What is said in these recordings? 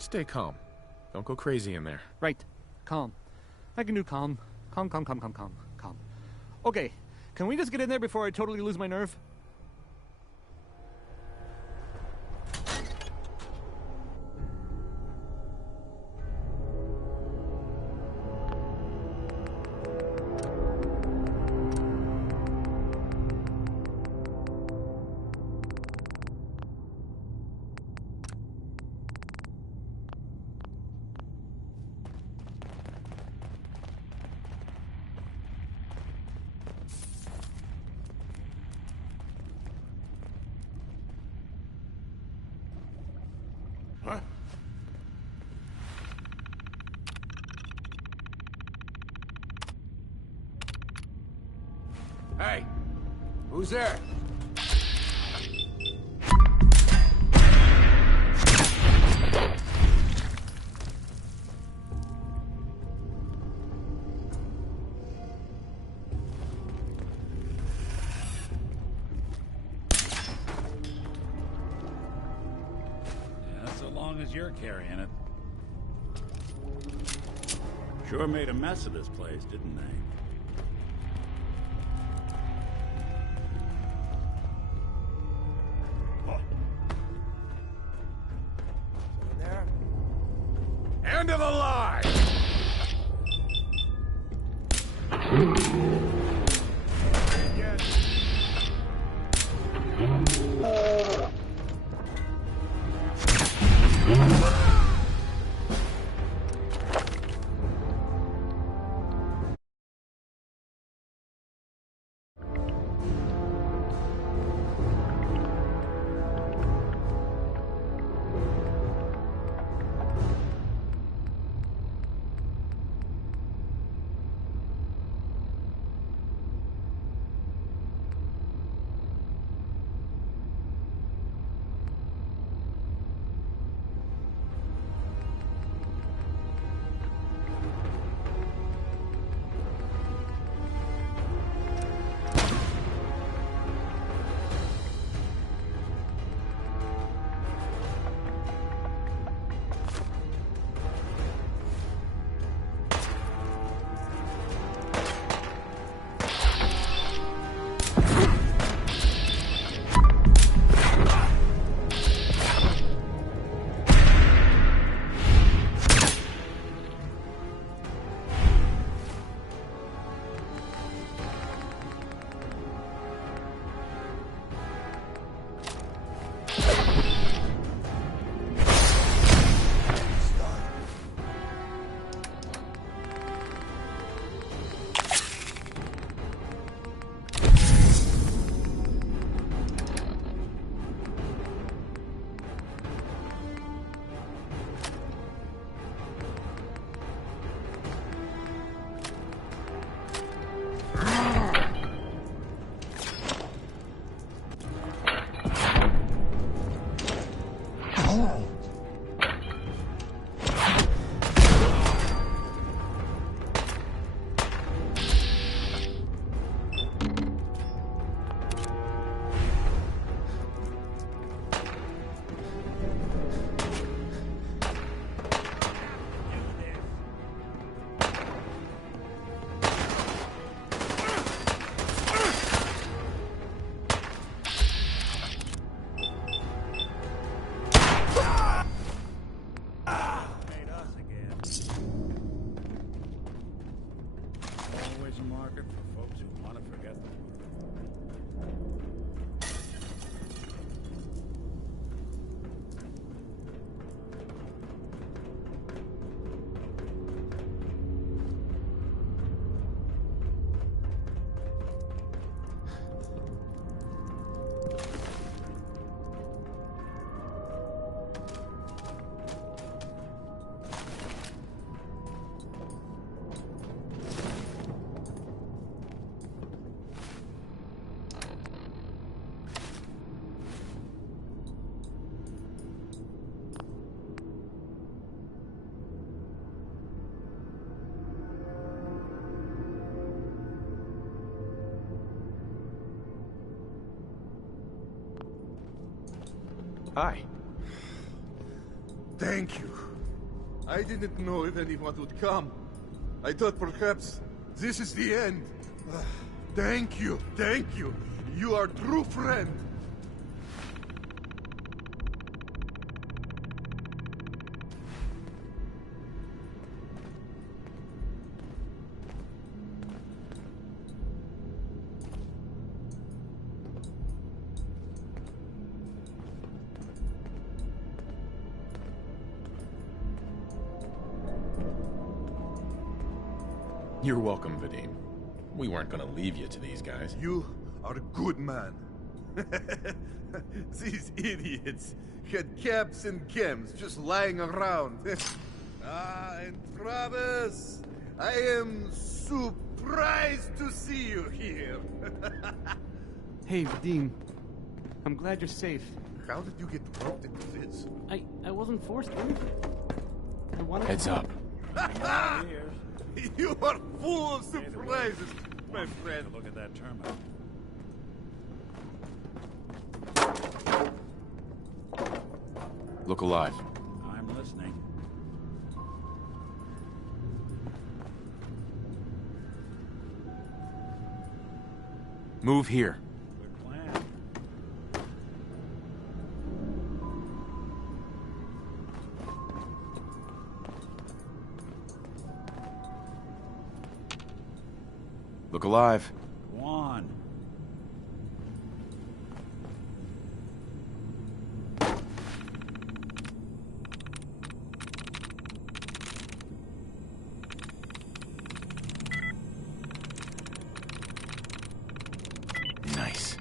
Stay calm. Don't go crazy in there. Right. Calm. I can do calm. Calm. Okay, can we just get in there before I totally lose my nerve? Huh? Hey! Who's there? As you're carrying it. Sure made a mess of this place, didn't they? Oh. There. End of the line! Hi. Thank you. I didn't know if anyone would come. I thought perhaps this is the end. Thank you, thank you. You are a true friend. You're welcome, Vadim. We weren't gonna leave you to these guys. You are a good man. These idiots had caps and chems just lying around. And Travis, I am surprised to see you here. Hey, Vadim. I'm glad you're safe. How did you get roped into this? I wasn't forced into it. I wanted Heads to... up. You are full of surprises, my friend. Look at that terminal. Look alive. I'm listening. Move here. Good plan. Look alive. Go on. Nice.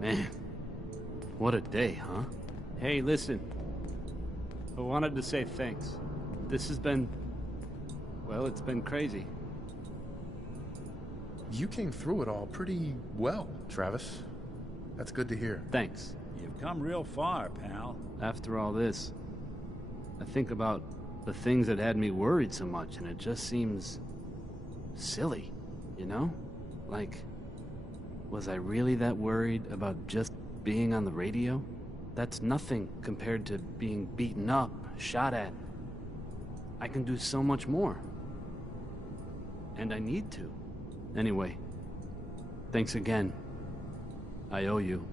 Man, what a day, huh? Hey, listen. I wanted to say thanks. This has been... well, it's been crazy. You came through it all pretty well, Travis. That's good to hear. Thanks. You've come real far, pal. After all this, I think about the things that had me worried so much, and it just seems... silly, you know? Like, was I really that worried about just being on the radio? That's nothing compared to being beaten up, shot at. I can do so much more. And I need to. Anyway, thanks again. I owe you.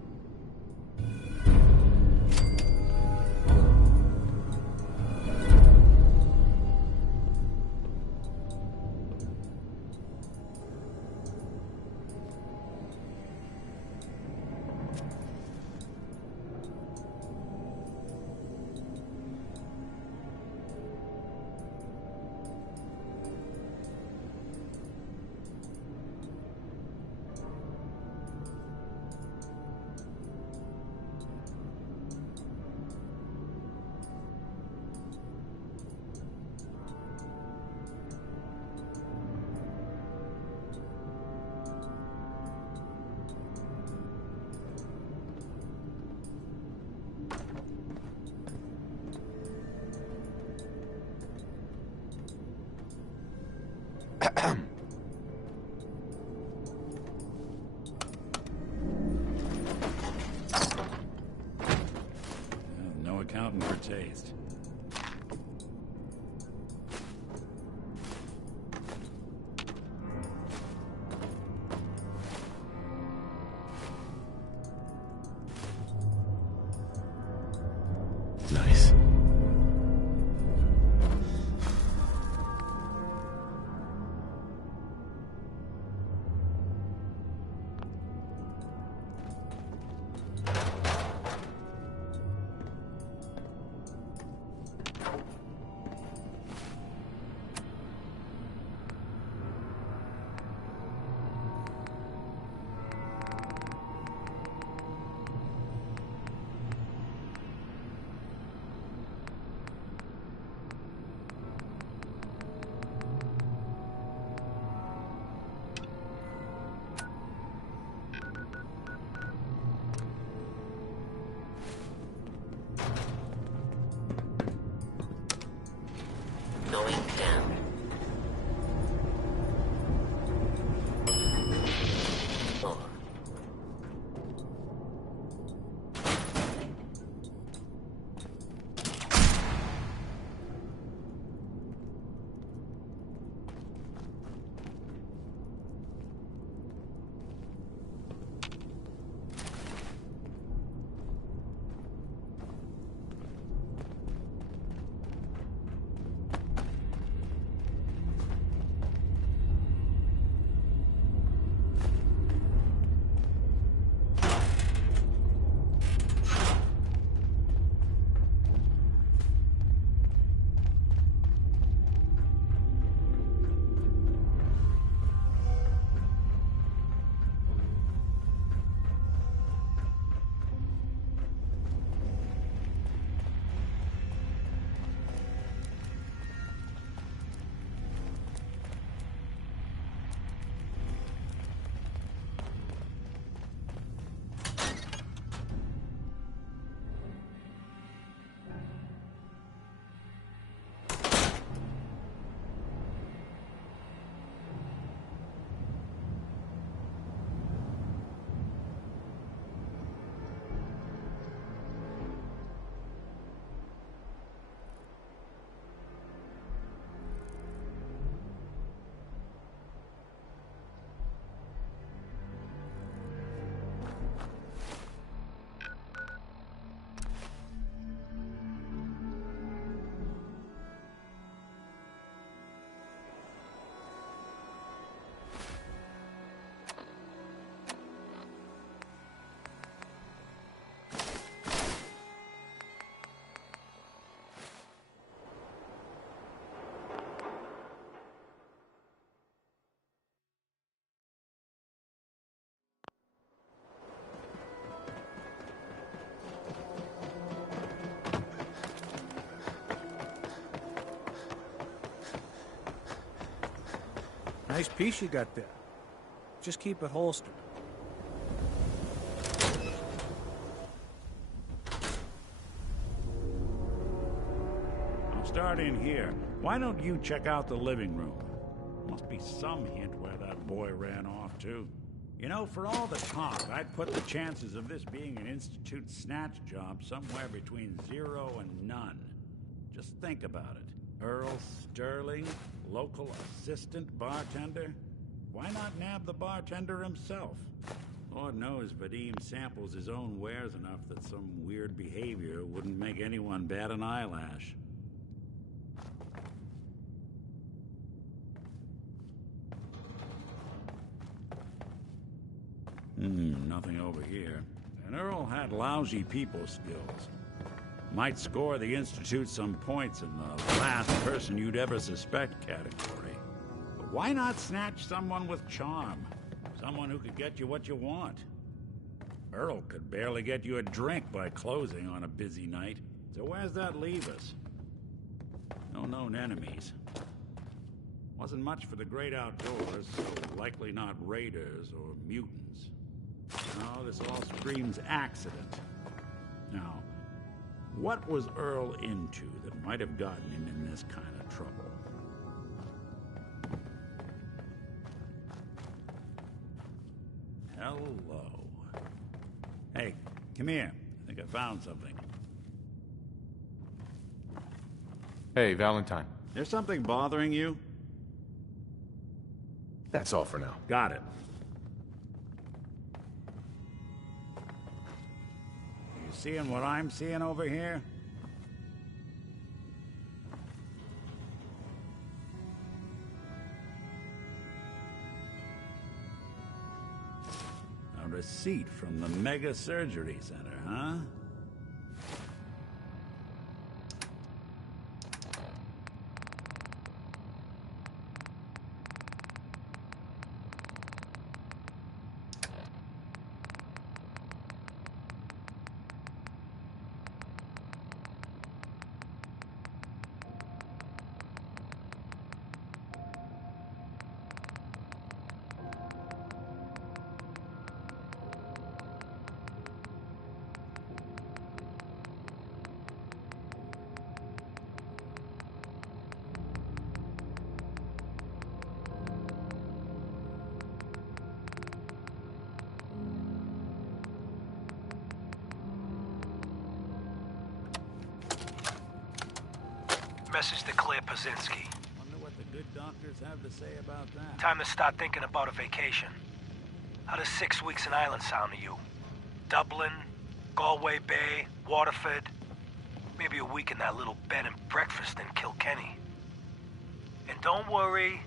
No accounting for taste. Nice. Nice piece you got there. Just keep it holstered. I'll start in here. Why don't you check out the living room? Must be some hint where that boy ran off to. You know, for all the talk, I'd put the chances of this being an Institute snatch job somewhere between 0 and none. Just think about it. Earl Sterling, local assistant bartender? Why not nab the bartender himself? Lord knows Vadim samples his own wares enough that some weird behavior wouldn't make anyone bat an eyelash. Nothing over here. And Earl had lousy people skills. Might score the Institute some points in the last person you'd ever suspect category. But why not snatch someone with charm? Someone who could get you what you want. Earl could barely get you a drink by closing on a busy night. So where's that leave us? No known enemies. Wasn't much for the great outdoors, so likely not raiders or mutants. No, this all screams accident. Now, what was Earl into that might have gotten him in this kind of trouble? Hello. Hey, come here. I think I found something. Hey, Valentine. There's something bothering you? That's all for now. Got it. You seeing what I'm seeing over here? A receipt from the Mega Surgery Center, huh? Message to Claire Pazinski. Wonder what the good doctors have to say about that. Time to start thinking about a vacation. How does 6 weeks in Ireland sound to you? Dublin, Galway Bay, Waterford. Maybe a week in that little bed and breakfast in Kilkenny. And don't worry,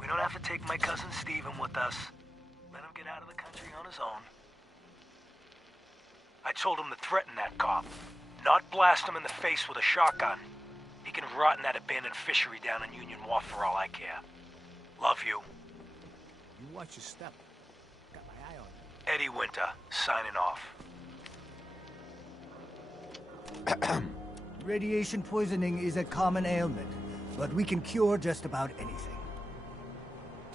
we don't have to take my cousin Stephen with us. Let him get out of the country on his own. I told him to threaten that cop, not blast him in the face with a shotgun. He can rot in that abandoned fishery down in Union Wharf for all I care. Love you. You watch your step. Got my eye on you. Eddie Winter, signing off. Radiation poisoning is a common ailment, but we can cure just about anything.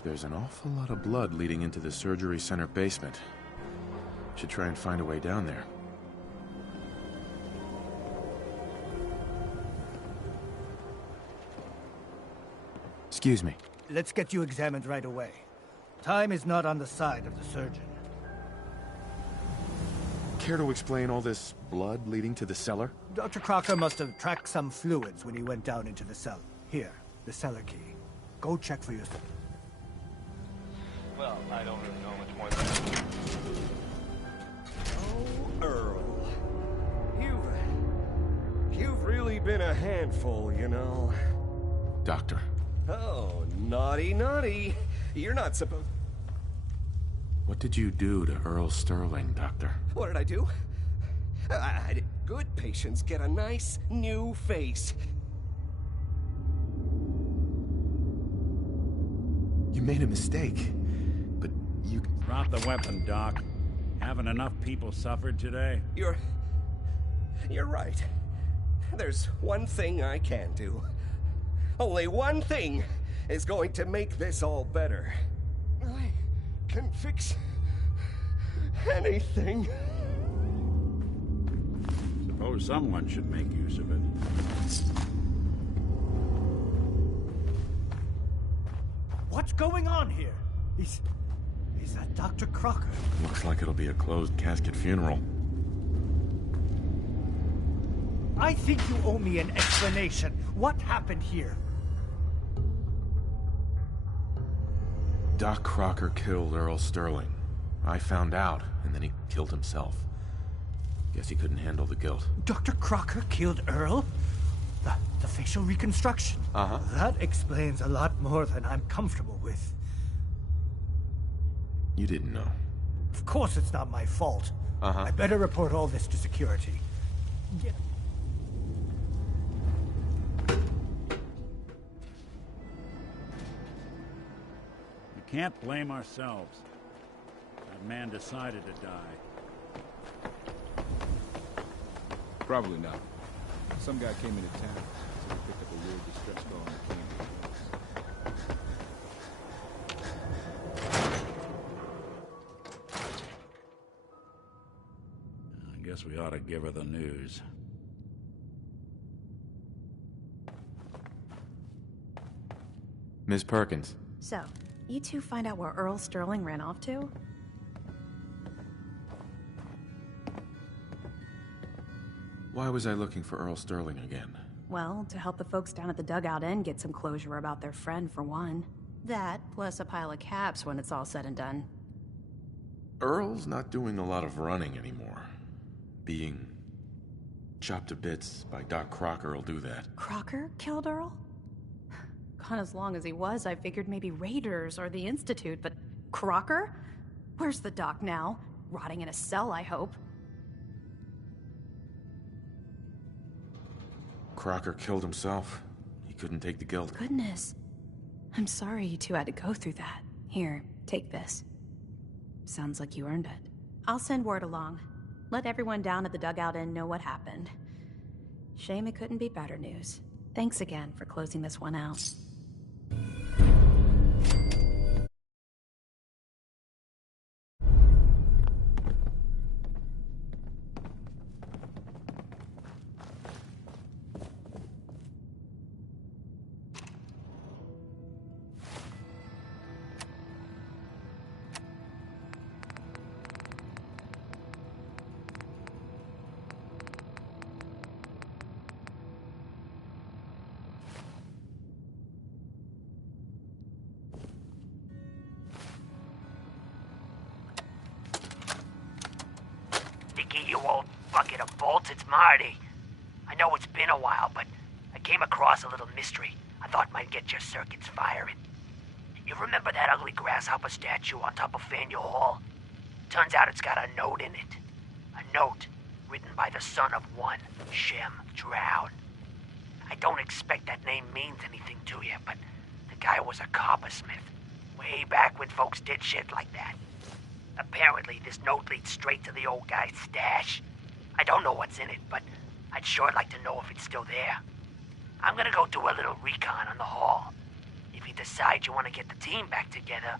There's an awful lot of blood leading into the surgery center basement. Should try and find a way down there. Excuse me. Let's get you examined right away. Time is not on the side of the surgeon. Care to explain all this blood leading to the cellar? Dr. Crocker must have tracked some fluids when he went down into the cellar. Here, the cellar key. Go check for yourself. Well, I don't really know much more than that. Oh, Earl. You've really been a handful, you know. Doctor. Oh, naughty, naughty. You're not supposed... What did you do to Earl Sterling, Doctor? What did I do? Good patients get a nice, new face. You made a mistake, but you... Drop the weapon, Doc. Haven't enough people suffered today? You're right. There's one thing I can do. Only one thing, is going to make this all better. I can fix anything. Suppose someone should make use of it. What's going on here? Is that Dr. Crocker? Looks like it'll be a closed casket funeral. I think you owe me an explanation. What happened here? Doc Crocker killed Earl Sterling. I found out, and then he killed himself. Guess he couldn't handle the guilt. Dr. Crocker killed Earl? The facial reconstruction? Uh-huh. That explains a lot more than I'm comfortable with. You didn't know. Of course it's not my fault. Uh-huh. I better report all this to security. Get... We can't blame ourselves. That man decided to die. Probably not. Some guy came into town, so he picked up a weird distress call and came to the I guess we ought to give her the news. Miss Perkins. So, you two find out where Earl Sterling ran off to? Why was I looking for Earl Sterling again? Well, to help the folks down at the Dugout Inn get some closure about their friend, for one. That, plus a pile of caps when it's all said and done. Earl's not doing a lot of running anymore. Being chopped to bits by Doc Crocker will do that. Crocker killed Earl? Gone as long as he was, I figured maybe Raiders or the Institute, but Crocker? Where's the doc now? Rotting in a cell, I hope. Crocker killed himself. He couldn't take the guilt. Goodness. I'm sorry you two had to go through that. Here, take this. Sounds like you earned it. I'll send word along. Let everyone down at the Dugout Inn know what happened. Shame it couldn't be better news. Thanks again for closing this one out. You old bucket of bolts, it's Marty. I know it's been a while, but I came across a little mystery I thought might get your circuits firing. You remember that ugly grasshopper statue on top of Faneuil Hall? Turns out it's got a note in it. A note written by the son of one, Shem Drown. I don't expect that name means anything to you, but the guy was a coppersmith. Way back when folks did shit like that. Apparently, this note leads straight to the old guy's stash. I don't know what's in it, but I'd sure like to know if it's still there. I'm gonna go do a little recon on the hall. If you decide you want to get the team back together,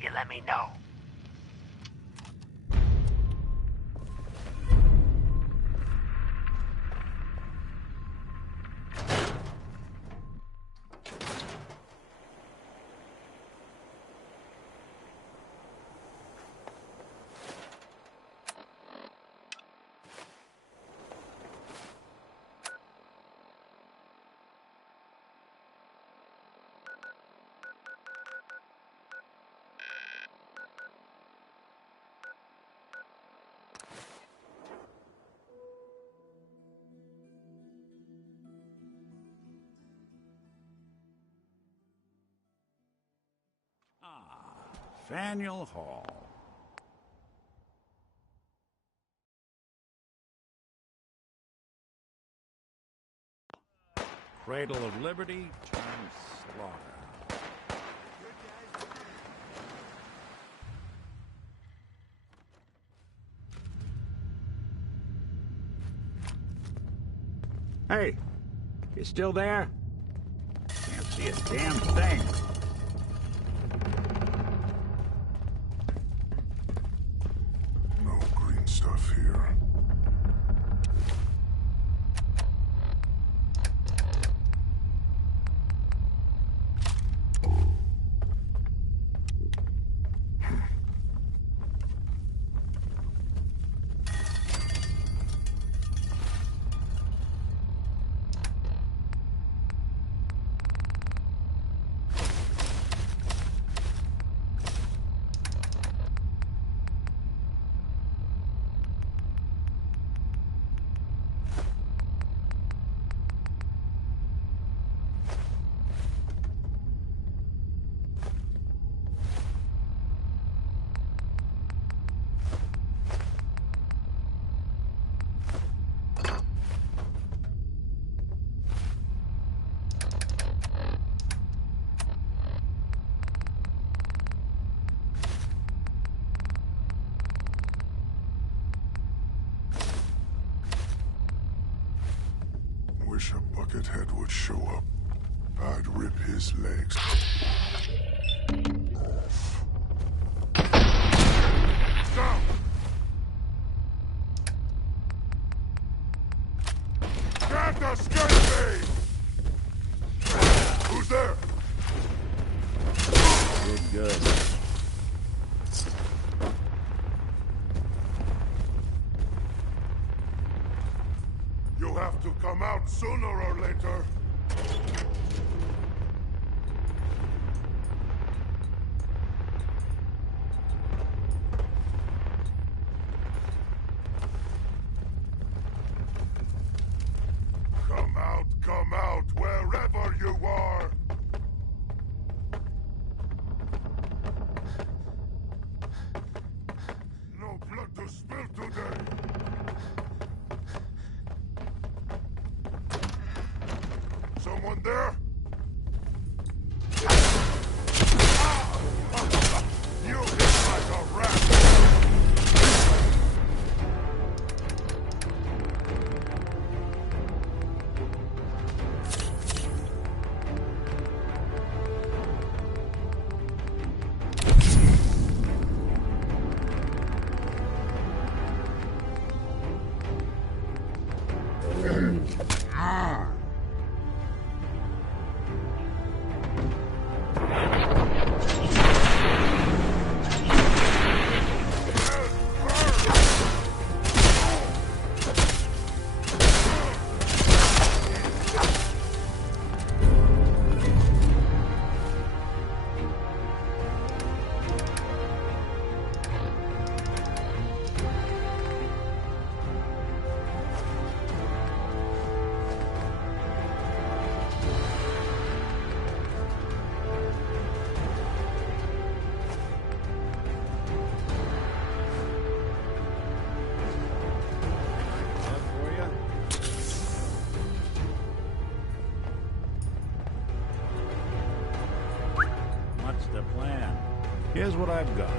you let me know. Faneuil Hall. Cradle of Liberty turned slaughter. Hey, you still there? Can't see see a damn thing. No green stuff here. Wish a buckethead would show up. I'd rip his legs off. Down! Can't escape me! Who's there? Good. You have to come out sooner or later. Come out, wherever you are. No blood to spill today. Someone there? You hit like a rat! What's the plan? Here's what I've got.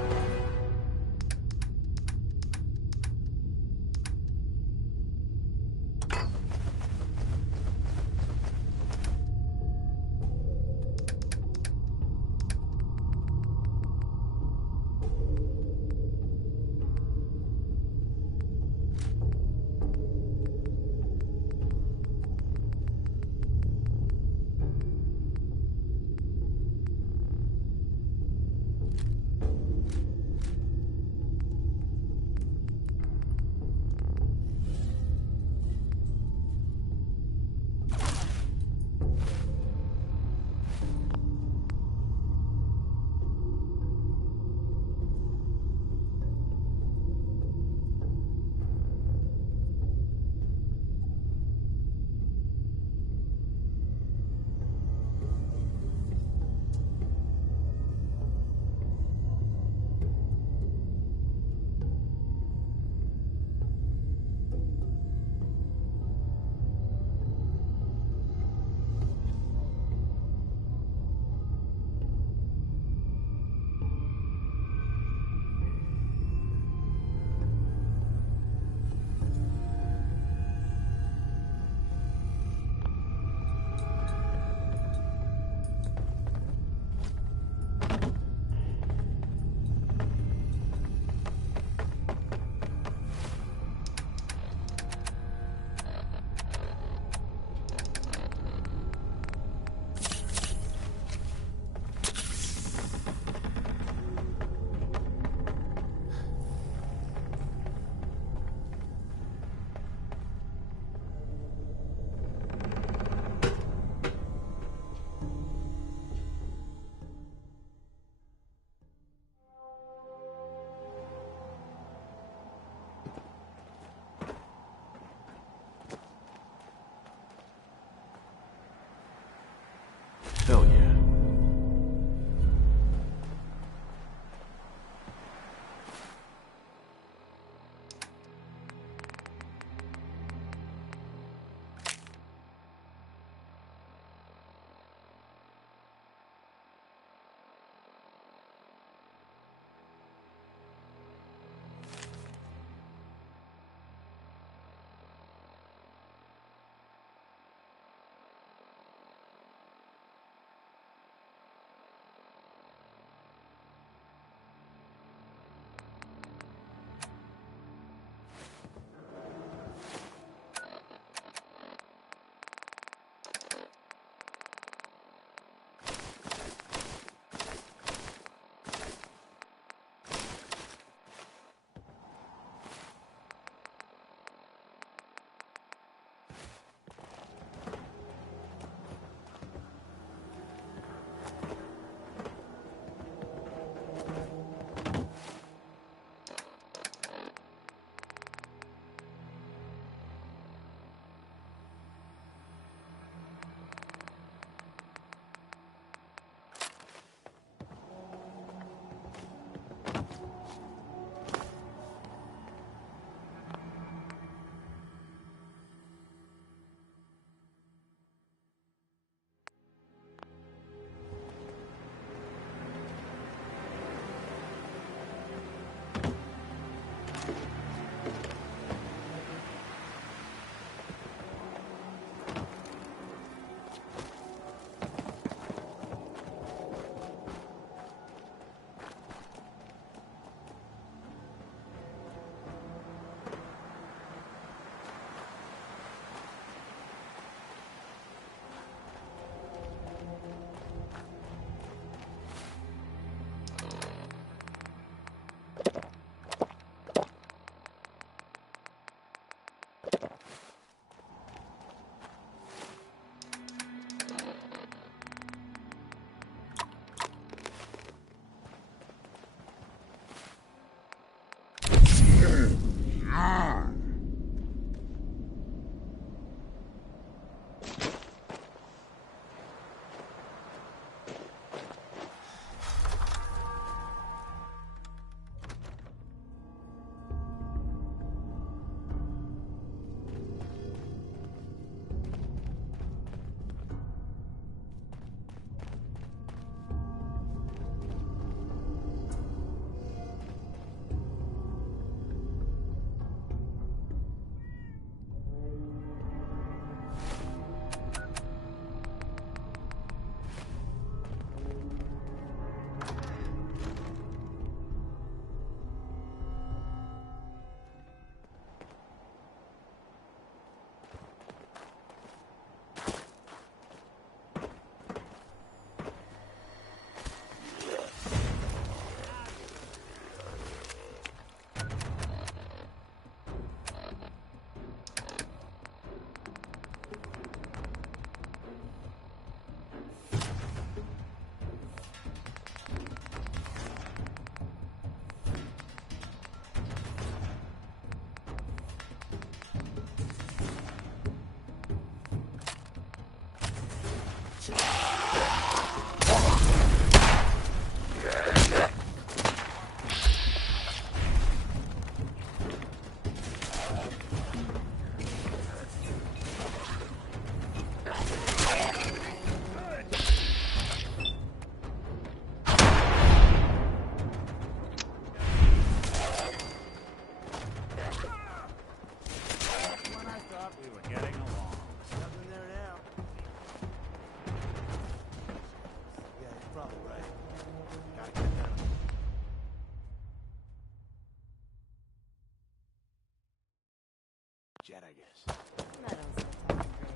jet, I guess. I don't say fucking crazy.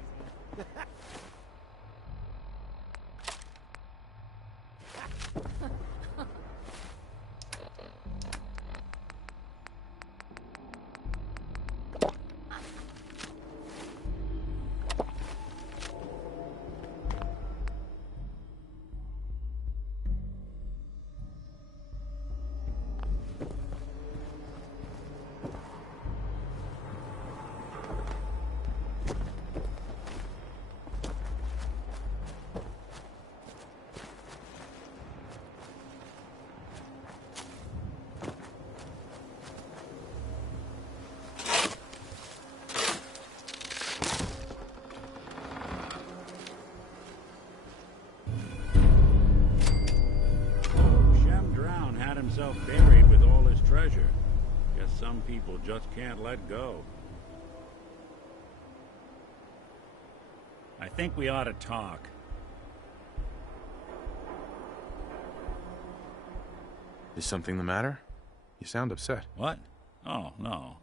Himself buried with all his treasure. Guess some people just can't let go. I think we ought to talk. Is something the matter? You sound upset. What? Oh, no.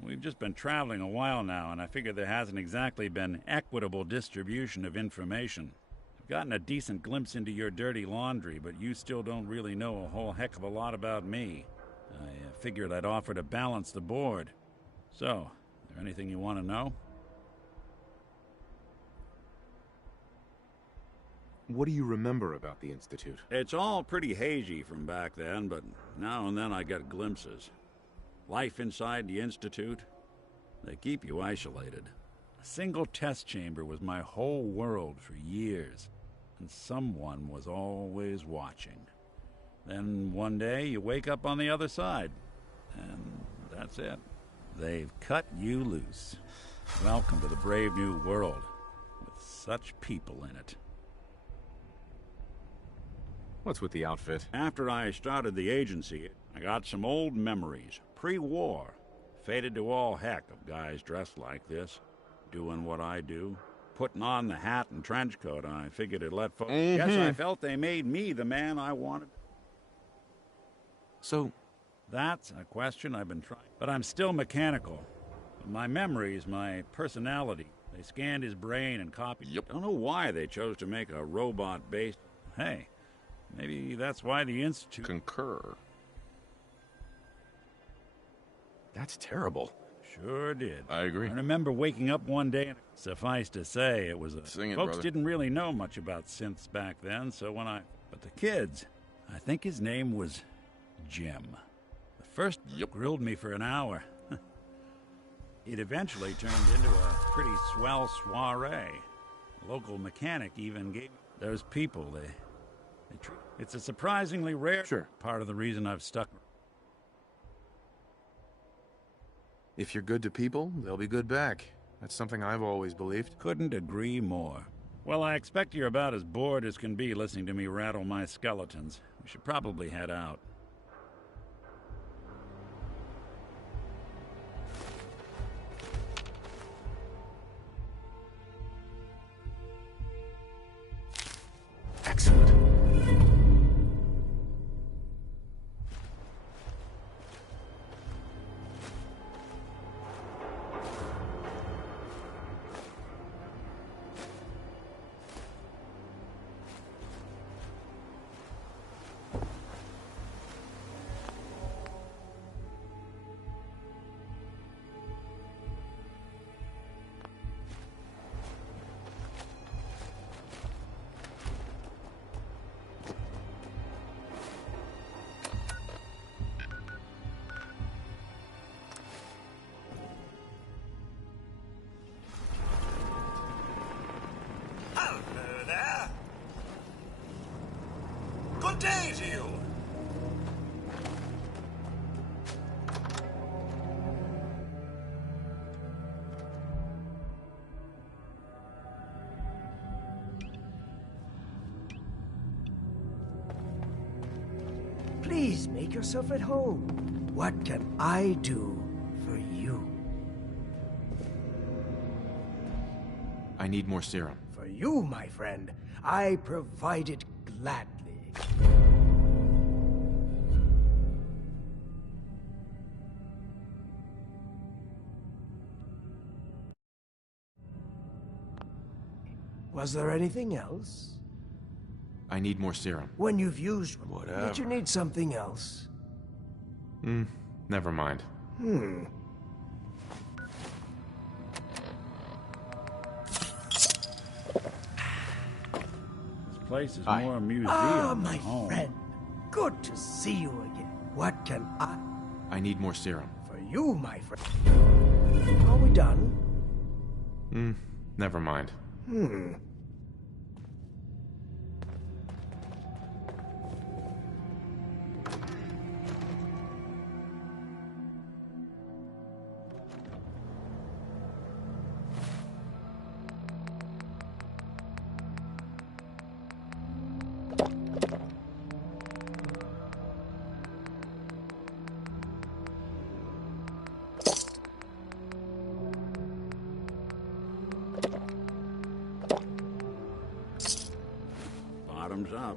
We've just been traveling a while now, and I figure there hasn't exactly been equitable distribution of information. I've gotten a decent glimpse into your dirty laundry, but you still don't really know a whole heck of a lot about me. I figured I'd offer to balance the board. So, is there anything you want to know? What do you remember about the Institute? It's all pretty hazy from back then, but now and then I get glimpses. Life inside the Institute, they keep you isolated. A single test chamber was my whole world for years, and someone was always watching. Then one day you wake up on the other side, and that's it. They've cut you loose. Welcome to the brave new world, with such people in it. What's with the outfit? After I started the agency, I got some old memories, pre-war. Faded to all heck of guys dressed like this. Doing what I do, putting on the hat and trench coat, I figured it'd let folks guess I felt they made me the man I wanted. So, that's a question I've been trying. But I'm still mechanical. My memories, my personality, they scanned his brain and copied. Yep. I don't know why they chose to make a robot-based. Hey, maybe that's why the Institute. Concur. That's terrible. Sure did. I agree. I remember waking up one day, and suffice to say, it was a... Sing it, folks brother. didn't really know much about synths back then, so when But the kids, I think his name was Jim. The first grilled me for an hour. It eventually turned into a pretty swell soiree. A local mechanic even gave... Those people, it's a surprisingly rare... Sure. Part of the reason I've stuck... If you're good to people, they'll be good back. That's something I've always believed. Couldn't agree more. Well, I expect you're about as bored as can be listening to me rattle my skeletons. We should probably head out. Excellent. Hello there. Good day to you. Please make yourself at home. What can I do for you? I need more serum. For you, my friend, I provide it gladly. Was there anything else? I need more serum. When you've used one, Whatever. did you need something else? Never mind. This place is more a museum than my home. friend. Good to see you again. What can I... I need more serum. For you, my friend. Are we done? Never mind. Bottoms up.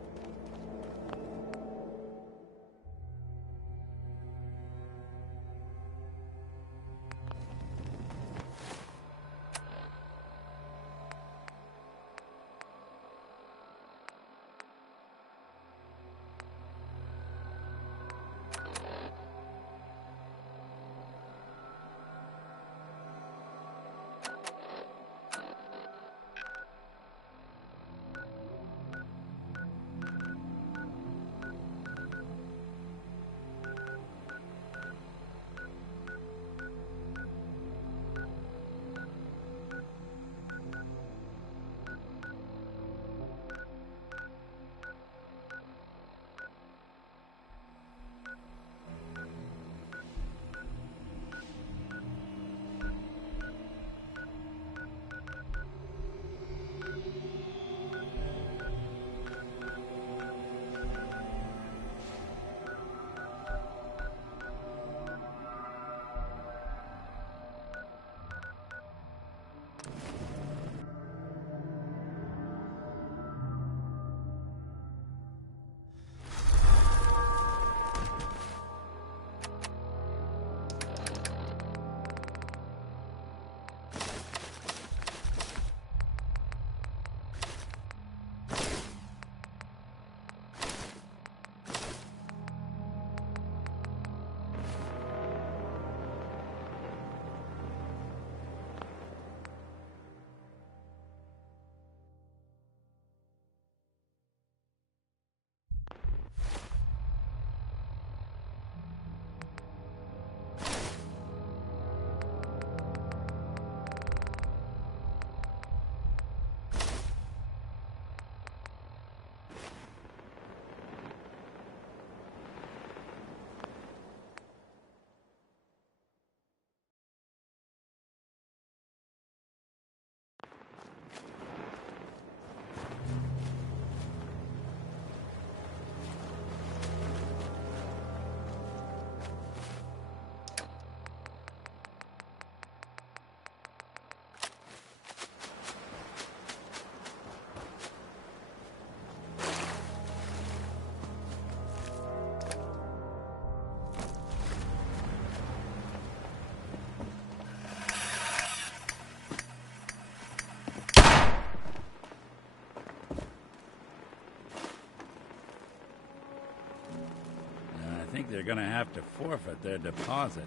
I think they're gonna have to forfeit their deposit.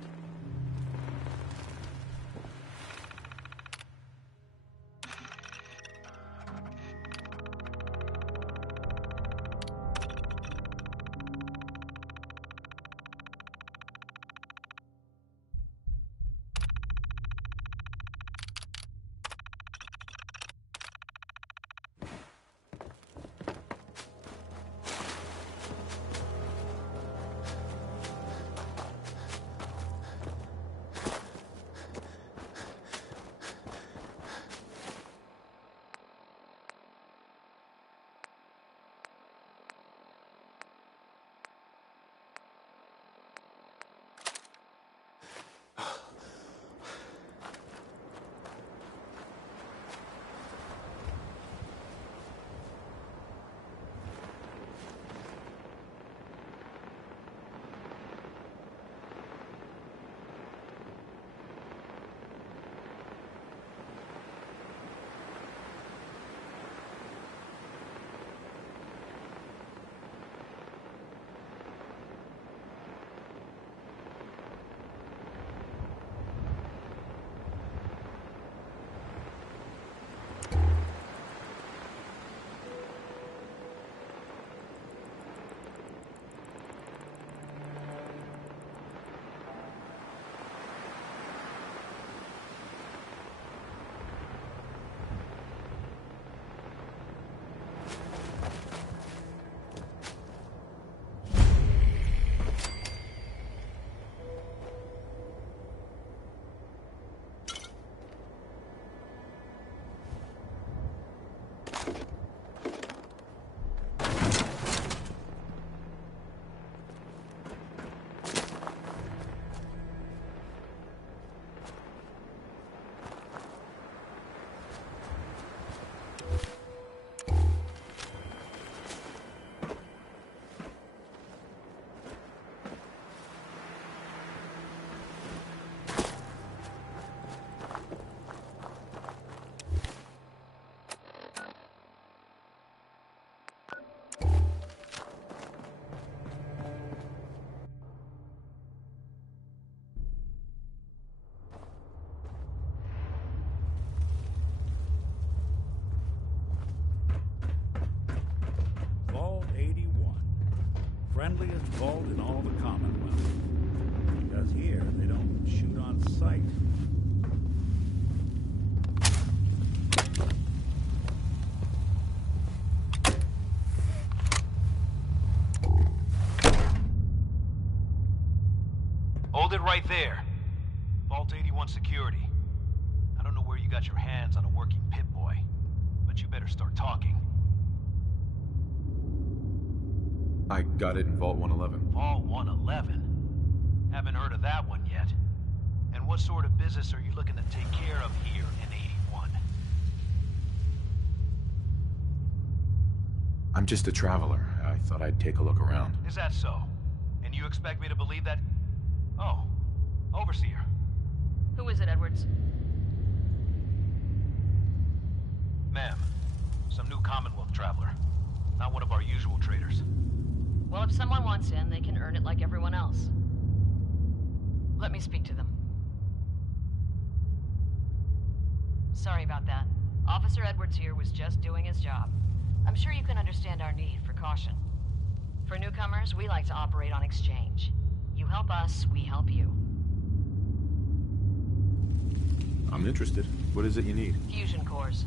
friendliest vault in all the Commonwealth. Because here, they don't shoot on sight. Hold it right there. Vault 81 security. I don't know where you got your hands on a working Pip-Boy, but you better start talking. I got it in Vault 111. Vault 111? Haven't heard of that one yet. And what sort of business are you looking to take care of here in 81? I'm just a traveler. I thought I'd take a look around. Is that so? And you expect me to believe that? Oh, Overseer. Who is it, Edwards? Ma'am, some new Commonwealth traveler. Not one of our usual traders. Well, if someone wants in, they can earn it like everyone else. Let me speak to them. Sorry about that. Officer Edwards here was just doing his job. I'm sure you can understand our need for caution. For newcomers, we like to operate on exchange. You help us, we help you. I'm interested. What is it you need? Fusion cores.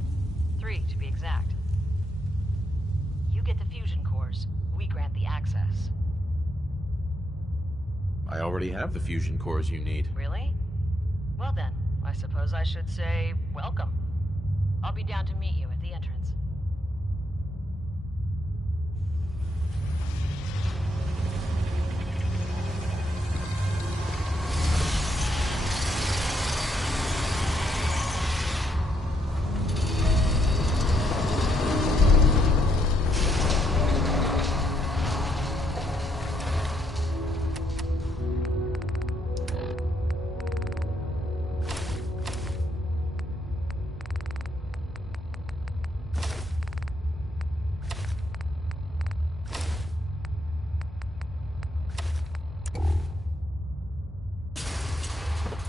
3, to be exact. You get the fusion cores, we grant the access. I already have the fusion cores you need. Really? Well then, I suppose I should say welcome. I'll be down to meet you at the entrance.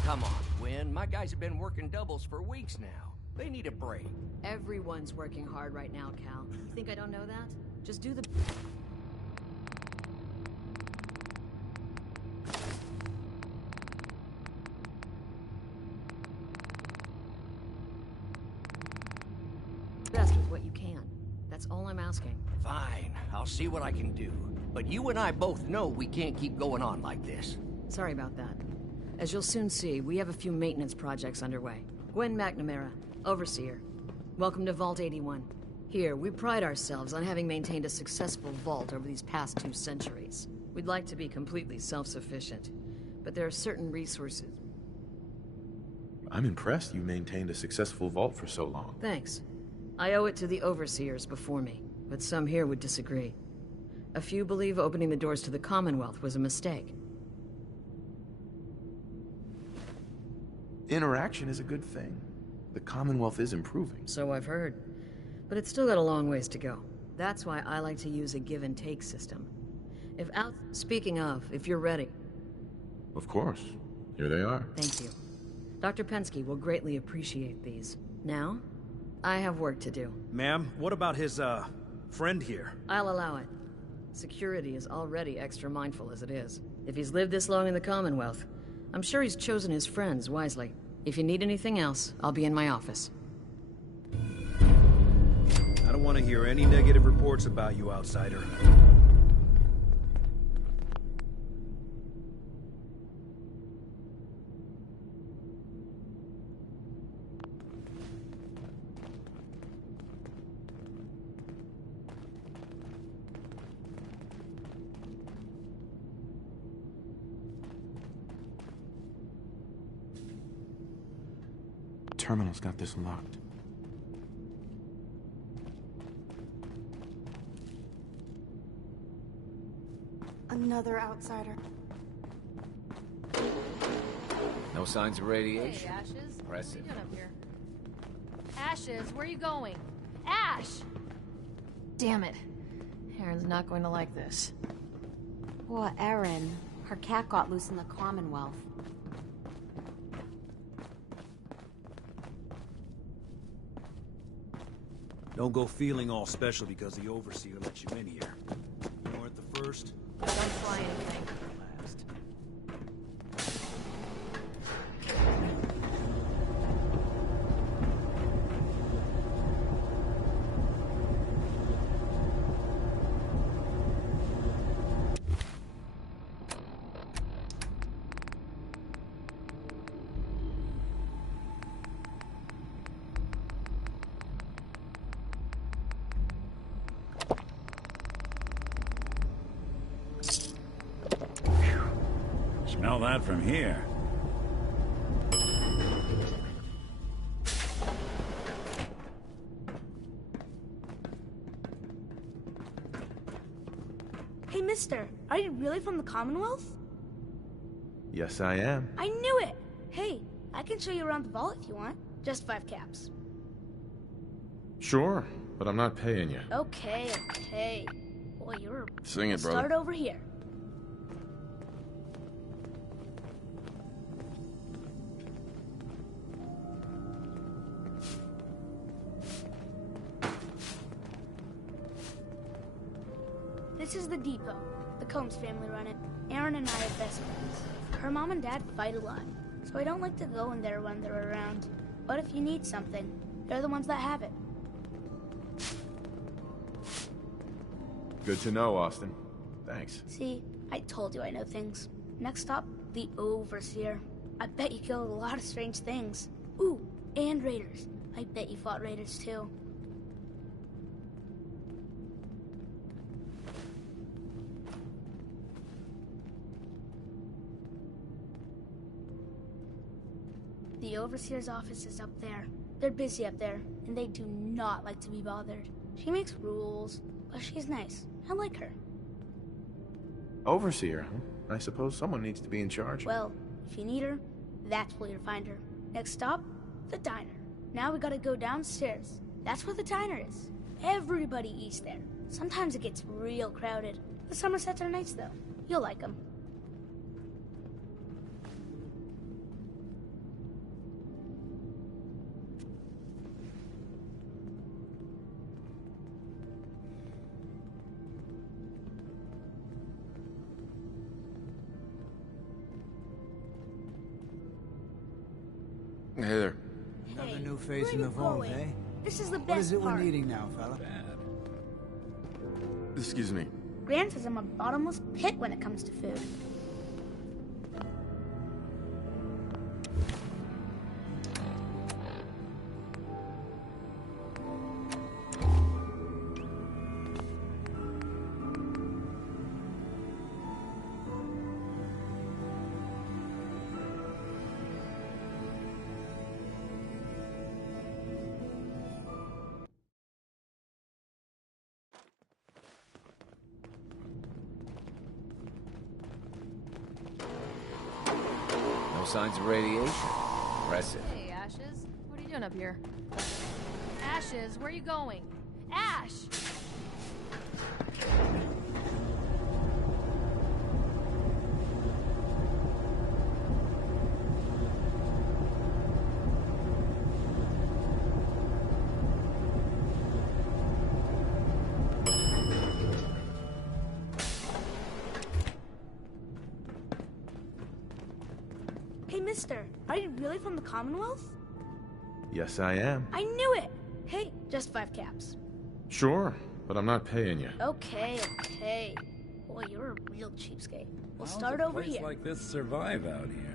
Come on, Gwen. My guys have been working doubles for weeks now. They need a break. Everyone's working hard right now, Cal. You think I don't know that? Just do the... best with what you can. That's all I'm asking. Fine, I'll see what I can do. But you and I both know we can't keep going on like this. Sorry about that. As you'll soon see, we have a few maintenance projects underway. Gwen McNamara, Overseer. Welcome to Vault 81. Here, we pride ourselves on having maintained a successful vault over these past 2 centuries. We'd like to be completely self-sufficient, but there are certain resources. I'm impressed you maintained a successful vault for so long. Thanks. I owe it to the Overseers before me, but some here would disagree. A few believe opening the doors to the Commonwealth was a mistake. Interaction is a good thing. The Commonwealth is improving. So I've heard. But it's still got a long ways to go. That's why I like to use a give-and-take system. Speaking of, if you're ready. Of course. Here they are. Thank you. Dr. Pensky will greatly appreciate these. Now, I have work to do. Ma'am, what about his, friend here? I'll allow it. Security is already extra mindful as it is. If he's lived this long in the Commonwealth, I'm sure he's chosen his friends wisely. If you need anything else, I'll be in my office. I don't want to hear any negative reports about you, outsider. Terminal's got this locked. Another outsider. No signs of radiation. Hey, Ashes. Impressive. What are you doing up here? Ashes, where are you going? Ash! Damn it. Erin's not going to like this. Poor Erin. Her cat got loose in the Commonwealth. Don't go feeling all special because the Overseer let you in here. You weren't the first, Don't fly anything. Smell that from here. Hey, mister, are you really from the Commonwealth? Yes, I am. I knew it! Hey, I can show you around the vault if you want. Just 5 caps. Sure, but I'm not paying you. Okay, okay. Boy, you're... Sing it, brother. Start over here. This is the depot. The Combs family run it. Aaron and I are best friends. Her mom and dad fight a lot, so I don't like to go in there when they're around. But if you need something, they're the ones that have it. Good to know, Austin. Thanks. See, I told you I know things. Next stop, the Overseer. I bet you killed a lot of strange things. Ooh, and raiders. I bet you fought raiders too. The Overseer's office is up there. They're busy up there, and they do not like to be bothered. She makes rules, but she's nice. I like her. Overseer, huh? I suppose someone needs to be in charge. Well, if you need her, that's where you'll find her. Next stop, the diner. Now we gotta go downstairs. That's where the diner is. Everybody eats there. Sometimes it gets real crowded. The Somersets are nice, though. You'll like them. Hey there. Another new face in the vault, eh? This is the best What is it part. we're needing now, fella? Excuse me. Grant says I'm a bottomless pit when it comes to food. No signs of radiation. Impressive. Hey, Ashes. What are you doing up here? Ashes, where are you going? Ash! Hey, mister, are you really from the Commonwealth? Yes, I am. I knew it! Hey, just 5 caps. Sure, but I'm not paying you. Okay, okay. Boy, you're a real cheapskate. We'll How's start a over place here. like this survive out here?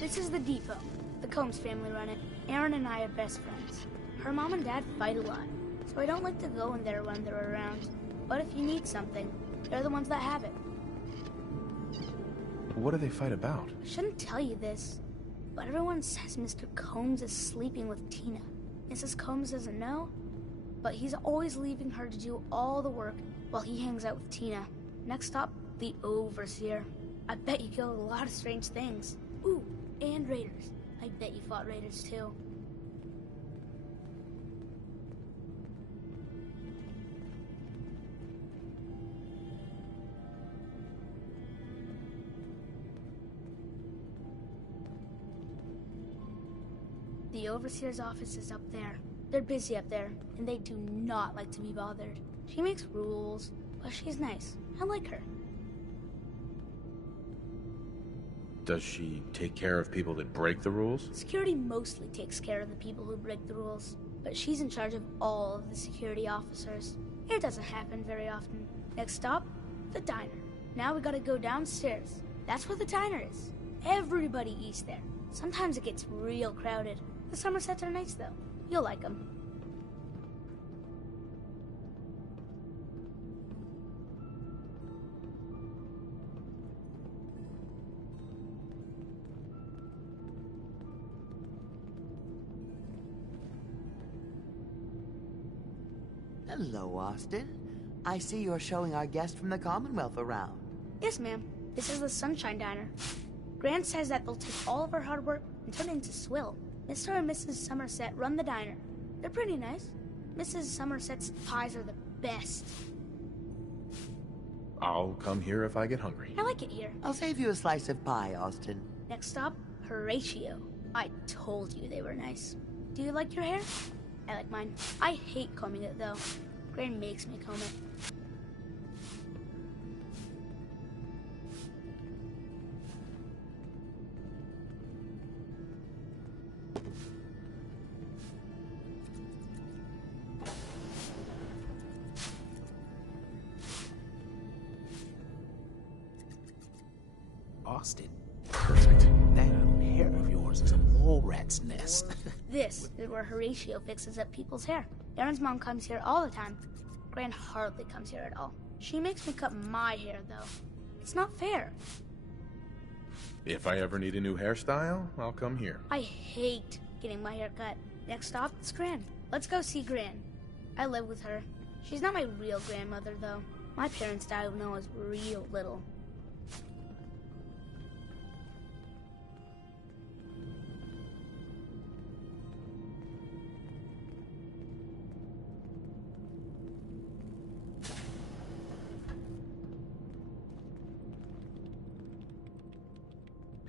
This is the depot. The Combs family run it. Aaron and I are best friends. Her mom and dad fight a lot, so I don't like to go in there when they're around. But if you need something, they're the ones that have it. What do they fight about? I shouldn't tell you this, but everyone says Mr. Combs is sleeping with Tina. Mrs. Combs doesn't know, but he's always leaving her to do all the work while he hangs out with Tina. Next stop, the Overseer. I bet you killed a lot of strange things. Ooh, and raiders. I bet you fought raiders too. The overseer's office is up there. They're busy up there, and they do not like to be bothered. She makes rules, but she's nice. I like her. Does she take care of people that break the rules? Security mostly takes care of the people who break the rules, but she's in charge of all of the security officers. It doesn't happen very often. Next stop, the diner. Now we gotta go downstairs. That's where the diner is. Everybody eats there. Sometimes it gets real crowded. The Somersets are nice though. You'll like them. Hello, Austin. I see you're showing our guest from the Commonwealth around. Yes, ma'am. This is the Sunshine Diner. Grant says that they'll take all of our hard work and turn it into swill. Mr. and Mrs. Somerset run the diner. They're pretty nice. Mrs. Somerset's pies are the best. I'll come here if I get hungry. I like it here. I'll save you a slice of pie, Austin. Next stop, Horatio. I told you they were nice. Do you like your hair? I like mine. I hate combing it, though. Gran makes me comb it. Austin. Perfect. That hair of yours is a mole rat's nest. This is where Horatio fixes up people's hair. Aaron's mom comes here all the time. Gran hardly comes here at all. She makes me cut my hair, though. It's not fair. If I ever need a new hairstyle, I'll come here. I hate getting my hair cut. Next stop is Gran. Let's go see Gran. I live with her. She's not my real grandmother, though. My parents died when I was real little.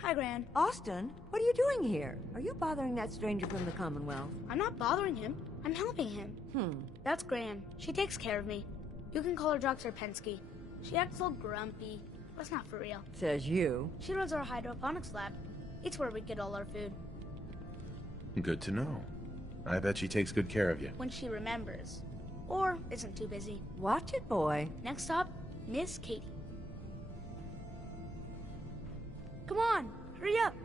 Hi, Gran. Austin, what are you doing here? Are you bothering that stranger from the Commonwealth? I'm not bothering him. I'm helping him. That's Gran. She takes care of me. You can call her Dr. Pensky. She acts all grumpy, but it's not for real. Says you. She runs our hydroponics lab. It's where we get all our food. Good to know. I bet she takes good care of you. When she remembers. Or isn't too busy. Watch it, boy. Next stop, Miss Katie. Come on, hurry up.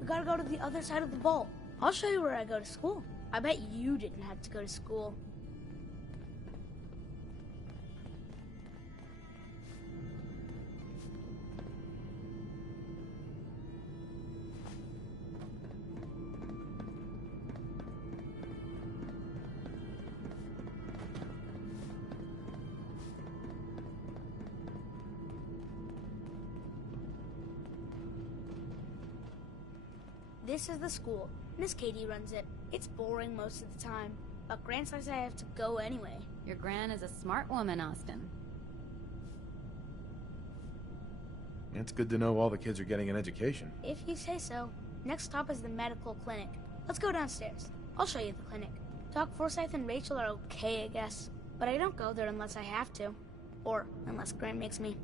We gotta go to the other side of the vault. I'll show you where I go to school. I bet you didn't have to go to school. This is the school. Miss Katie runs it. It's boring most of the time, but Gran says I have to go anyway. Your Gran is a smart woman, Austin. It's good to know all the kids are getting an education. If you say so. Next stop is the medical clinic. Let's go downstairs. I'll show you the clinic. Doc Forsyth and Rachel are okay, I guess. But I don't go there unless I have to. Or unless Gran makes me.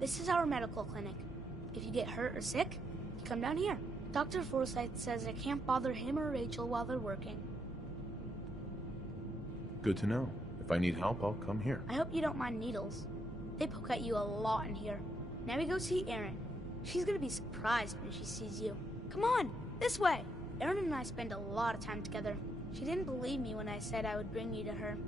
This is our medical clinic. If you get hurt or sick, you come down here. Dr. Forsyth says I can't bother him or Rachel while they're working. Good to know. If I need help, I'll come here. I hope you don't mind needles. They poke at you a lot in here. Now we go see Erin. She's gonna be surprised when she sees you. Come on, this way. Erin and I spend a lot of time together. She didn't believe me when I said I would bring you to her.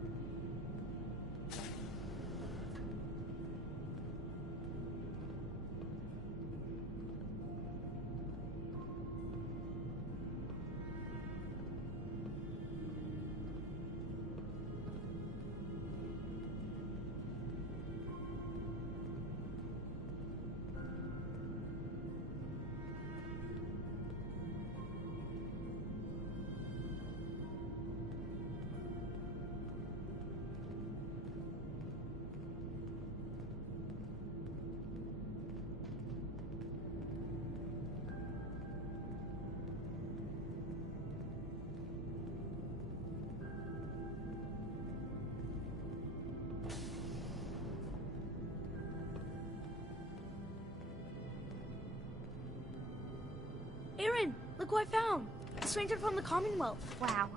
Aaron, look who I found. A stranger from the Commonwealth. Wow.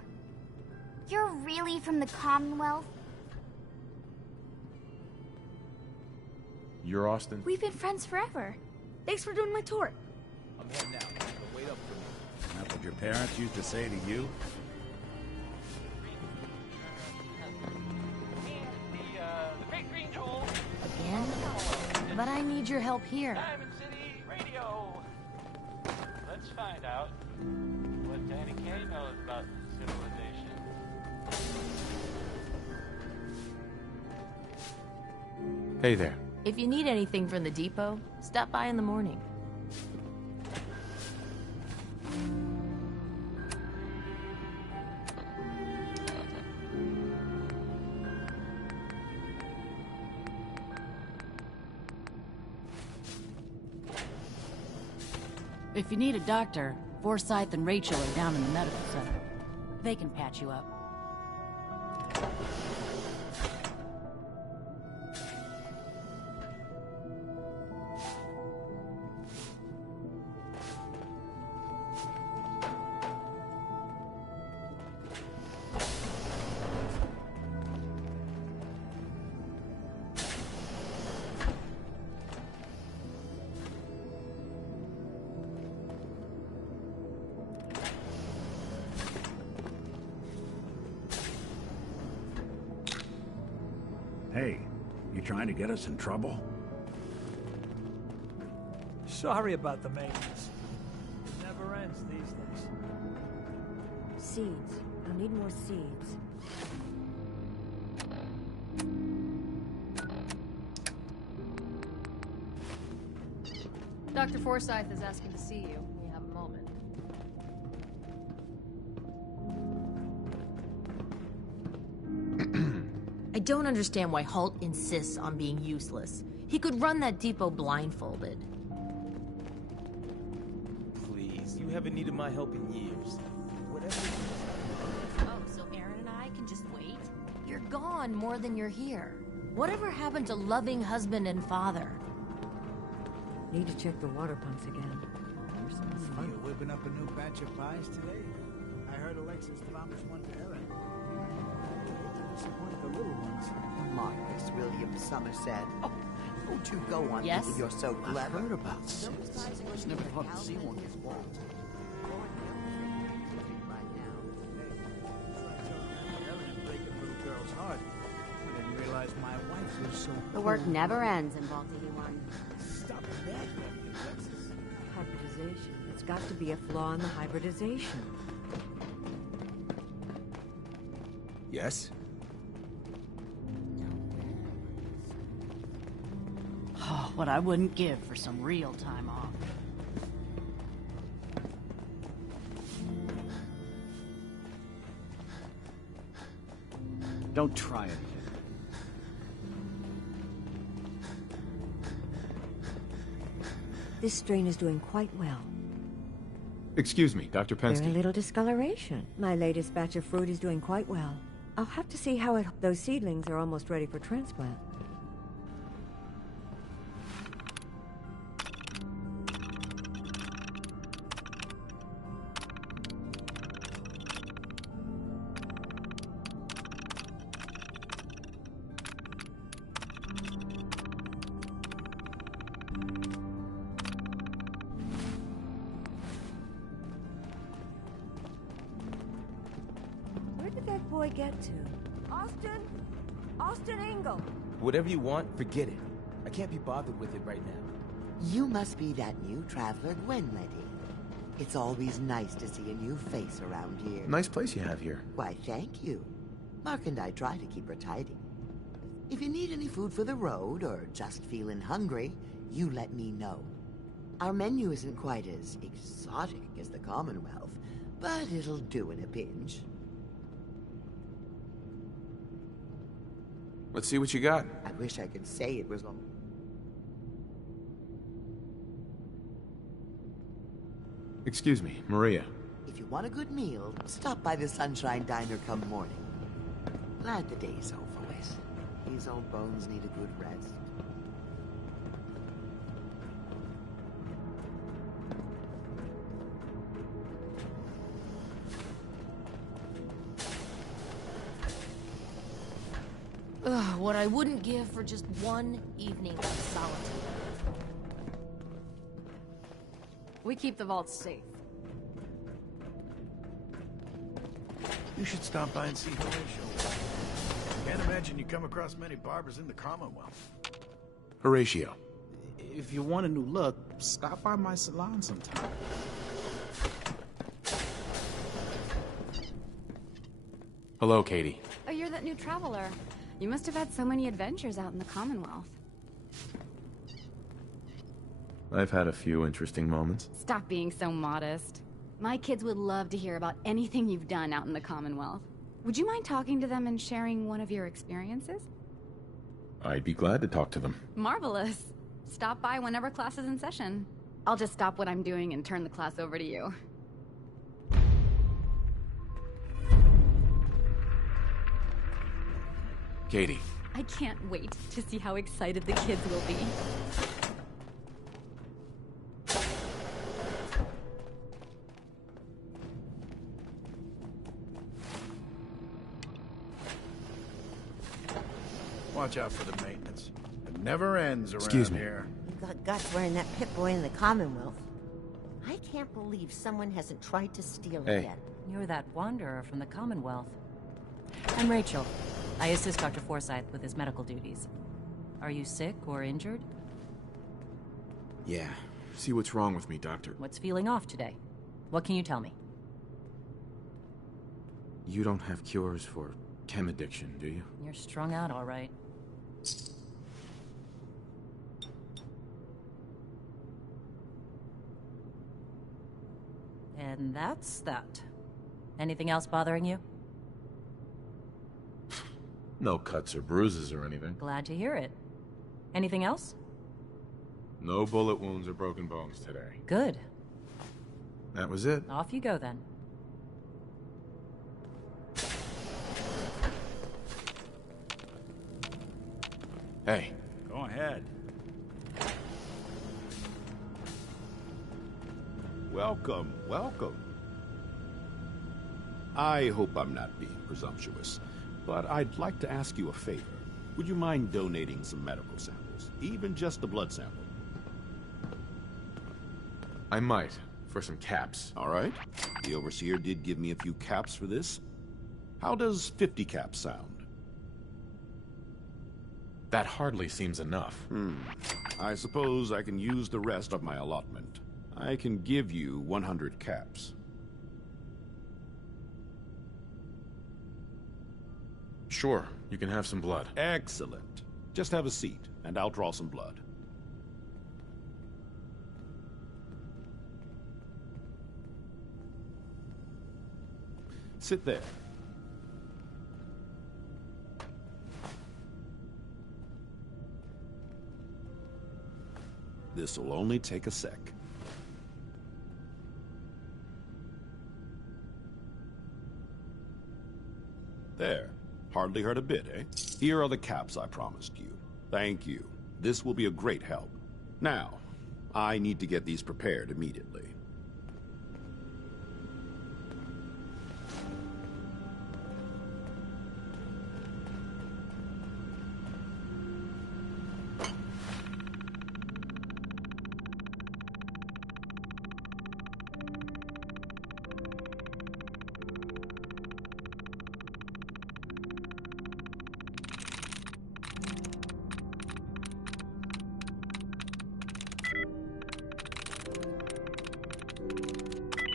You're really from the Commonwealth? You're Austin? We've been friends forever. Thanks for doing my tour. I'm heading out. But wait up for me. That's what your parents used to say to you? Again? But I need your help here. Diamond City Radio. Let's find out what Danny Kaye knows about civilization. Hey there. If you need anything from the depot, stop by in the morning. If you need a doctor, Forsyth and Rachel are down in the medical center. They can patch you up. Hey, you trying to get us in trouble? Sorry about the maintenance. It never ends these days. Seeds. I'll need more seeds. Dr. Forsyth is asking to see you when you have a moment. I don't understand why Halt insists on being useless. He could run that depot blindfolded. Please, you haven't needed my help in years. Whatever. Oh, so Aaron and I can just wait? You're gone more than you're here. Whatever happened to loving husband and father? Need to check the water pumps again. You're whipping up a new batch of pies today? I heard Alexis promised one to Aaron. Disappoint the little ones. Marcus William Somerset. Oh, don't you go on Yes? thinking you're so clever. I've heard about this. It's never thought to see one get walked. Aaron breaking little girl's heart. I didn't realize my wife was so... The work never ends in Vault 81. Stop that, Alexis. Hybridization. It's got to be a flaw in the hybridization. Yes? Oh, what I wouldn't give for some real time off. Don't try it. This strain is doing quite well. Excuse me, Dr. Very Pensky. little discoloration. My latest batch of fruit is doing quite well. I'll have to see how it... Those seedlings are almost ready for transplant. Where did that boy get to? Austin? Austin Engel! Whatever you want, forget it. I can't be bothered with it right now. You must be that new traveler, Gwenletty. It's always nice to see a new face around here. Nice place you have here. Why, thank you. Mark and I try to keep her tidy. If you need any food for the road, or just feeling hungry, you let me know. Our menu isn't quite as exotic as the Commonwealth, but it'll do in a pinch. Let's see what you got. I wish I could say it was all... Excuse me, Maria. If you want a good meal, stop by the Sunshine Diner come morning. Glad the day's over with. These old bones need a good rest. what I wouldn't give for just one evening of solitude. We keep the vaults safe. You should stop by and see Horatio. Can't imagine you come across many barbers in the Commonwealth. Horatio. If you want a new look, stop by my salon sometime. Hello, Katie. Oh, you're that new traveler. You must have had so many adventures out in the Commonwealth. I've had a few interesting moments. Stop being so modest. My kids would love to hear about anything you've done out in the Commonwealth. Would you mind talking to them and sharing one of your experiences? I'd be glad to talk to them. Marvelous. Stop by whenever class is in session. I'll just stop what I'm doing and turn the class over to you. Katie. I can't wait to see how excited the kids will be. Watch out for the maintenance. It never ends around Excuse me. here. You got guts wearing that Pip-Boy in the Commonwealth. I can't believe someone hasn't tried to steal it yet. You're that wanderer from the Commonwealth. I'm Rachel. I assist Dr. Forsyth with his medical duties. Are you sick or injured? Yeah. See what's wrong with me, Doctor. What's feeling off today? What can you tell me? You don't have cures for chem addiction, do you? You're strung out, all right. And that's that. Anything else bothering you? No cuts or bruises or anything. Glad to hear it. Anything else? No bullet wounds or broken bones today. Good. That was it. Off you go then. Hey. Go ahead. Welcome, welcome. I hope I'm not being presumptuous, but I'd like to ask you a favor. Would you mind donating some medical samples? Even just a blood sample? I might, for some caps. All right. The Overseer did give me a few caps for this. How does 50 caps sound? That hardly seems enough. I suppose I can use the rest of my allotment. I can give you 100 caps. Sure, you can have some blood. Excellent. Just have a seat, and I'll draw some blood. Sit there. This'll only take a sec. There. Hardly hurt a bit, eh? Here are the caps I promised you. Thank you. This will be a great help. Now, I need to get these prepared immediately.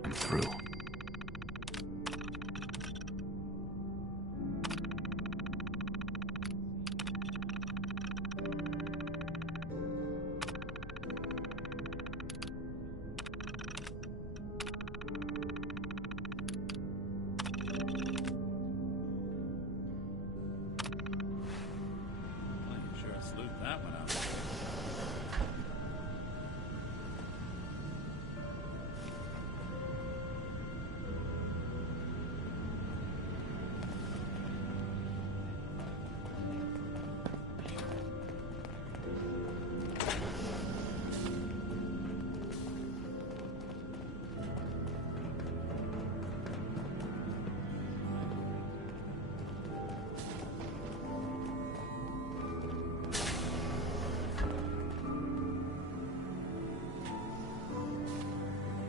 I'm through. Well, you sure sleuthed that one out.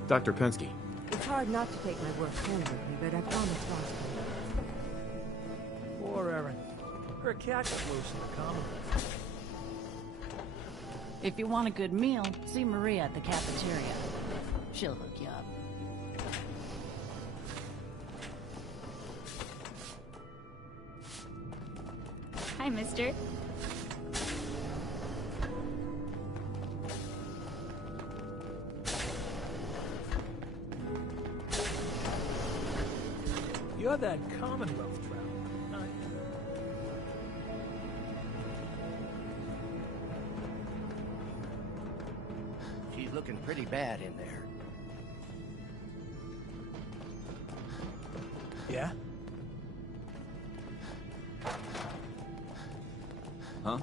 Dr. Pensky. It's hard not to take my work home with me, but I promised Oscar. Poor Erin. Her cat got loose in the common. If you want a good meal, see Maria at the cafeteria. She'll hook you up. Hi, mister. You're that Commonwealth traveler, aren't you? She's looking pretty bad in there. Yeah? Huh?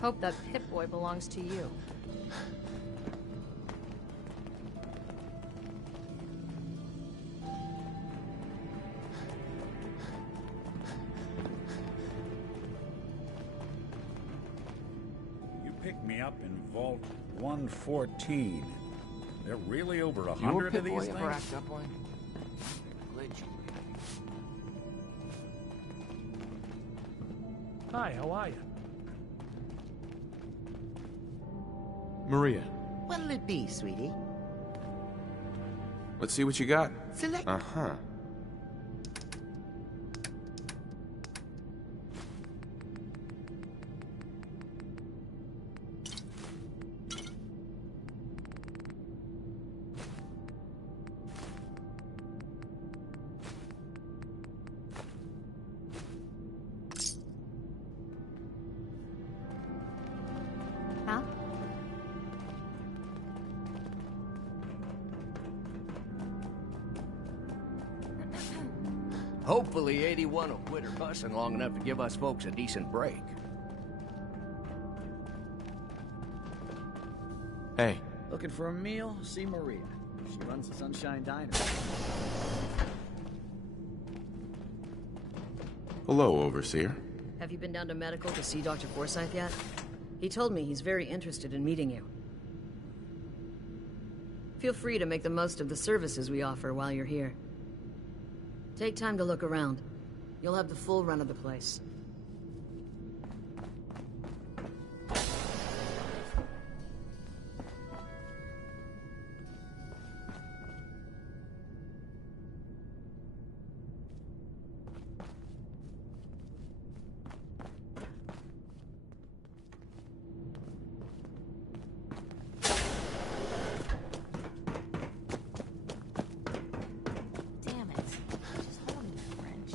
Hope that Pip-Boy belongs to you. You picked me up in Vault 114. There are really over You 100 a of these Pip-Boy things? ever act up one? Glitch. Hi, how are you? Maria, What'll it be, sweetie? let's see what you got. Select. Uh-huh. Huh? Hopefully 81 will quit her bussing long enough to give us folks a decent break. Hey. Looking for a meal? See Maria. She runs the Sunshine Diner. Hello, Overseer. Have you been down to medical to see Dr. Forsyth yet? He told me he's very interested in meeting you. Feel free to make the most of the services we offer while you're here. Take time to look around. You'll have the full run of the place. Damn it. Just holding the wrench.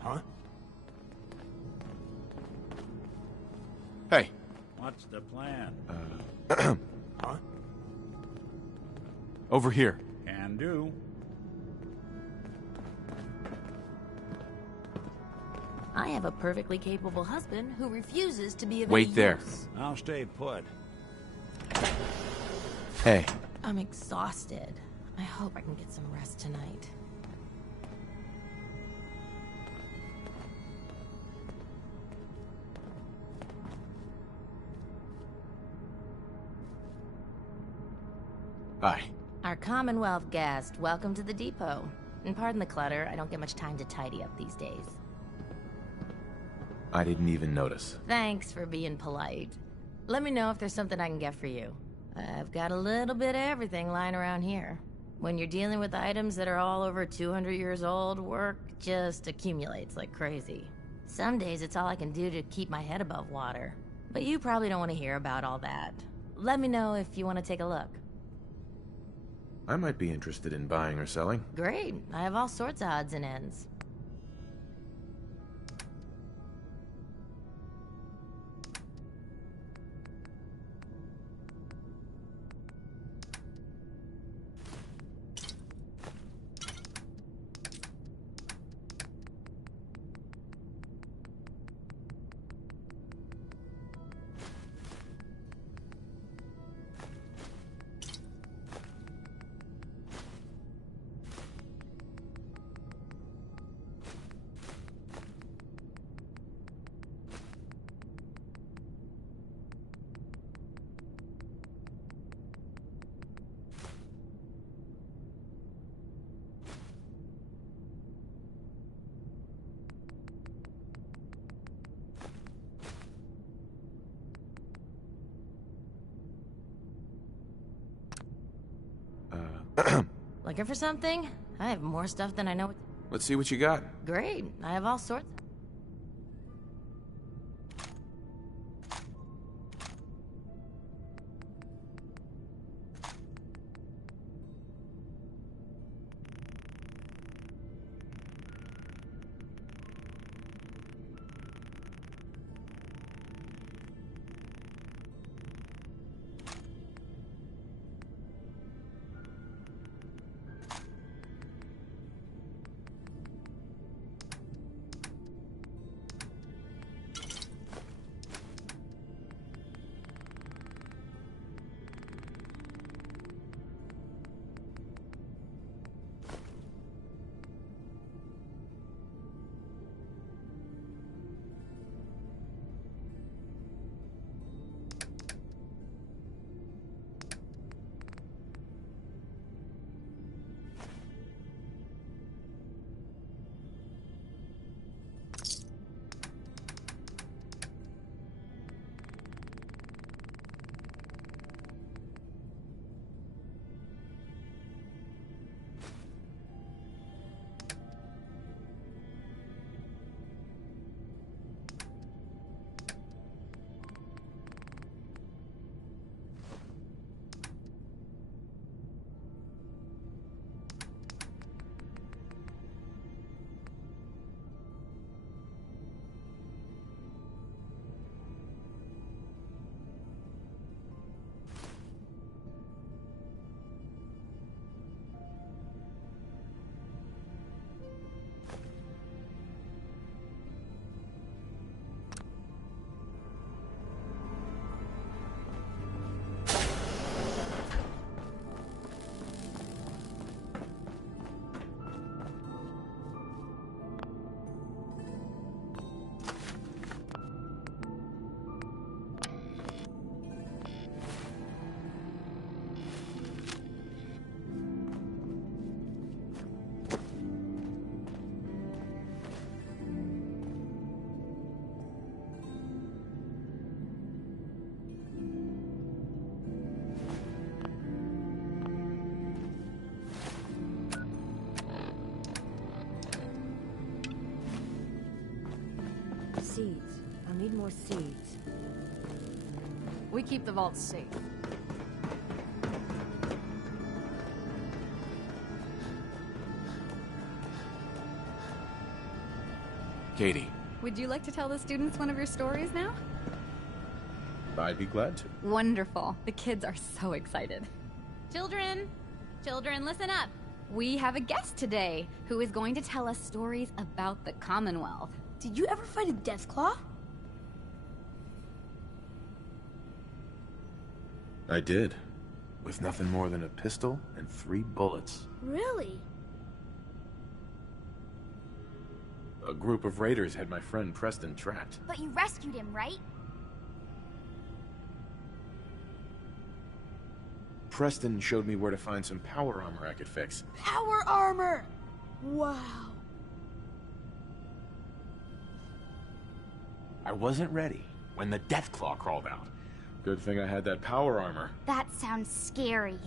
Huh? Hey. What's the plan? Huh? Over here. Can do. I have a perfectly capable husband who refuses to be of Wait any there. use. I'll stay put. Hey. I'm exhausted. I hope I can get some rest tonight. Bye. Our Commonwealth guest, welcome to the depot. And pardon the clutter, I don't get much time to tidy up these days. I didn't even notice. Thanks for being polite. Let me know if there's something I can get for you. I've got a little bit of everything lying around here. When you're dealing with items that are all over 200 years old, work just accumulates like crazy. Some days it's all I can do to keep my head above water. But you probably don't want to hear about all that. Let me know if you want to take a look. I might be interested in buying or selling. Great. I have all sorts of odds and ends. looking for something? I have more stuff than I know. Let's see what you got. Great. I have all sorts. Seeds. I'll need more seeds. We keep the vaults safe. Katie. Would you like to tell the students one of your stories now? I'd be glad to. Wonderful. The kids are so excited. Children! Children, listen up! We have a guest today who is going to tell us stories about the Commonwealth. Did you ever fight a Deathclaw? I did. With nothing more than a pistol and 3 bullets. Really? A group of raiders had my friend Preston trapped. But you rescued him, right? Preston showed me where to find some power armor I could fix. Power armor! Wow. I wasn't ready when the Deathclaw crawled out. Good thing I had that power armor. That sounds scary.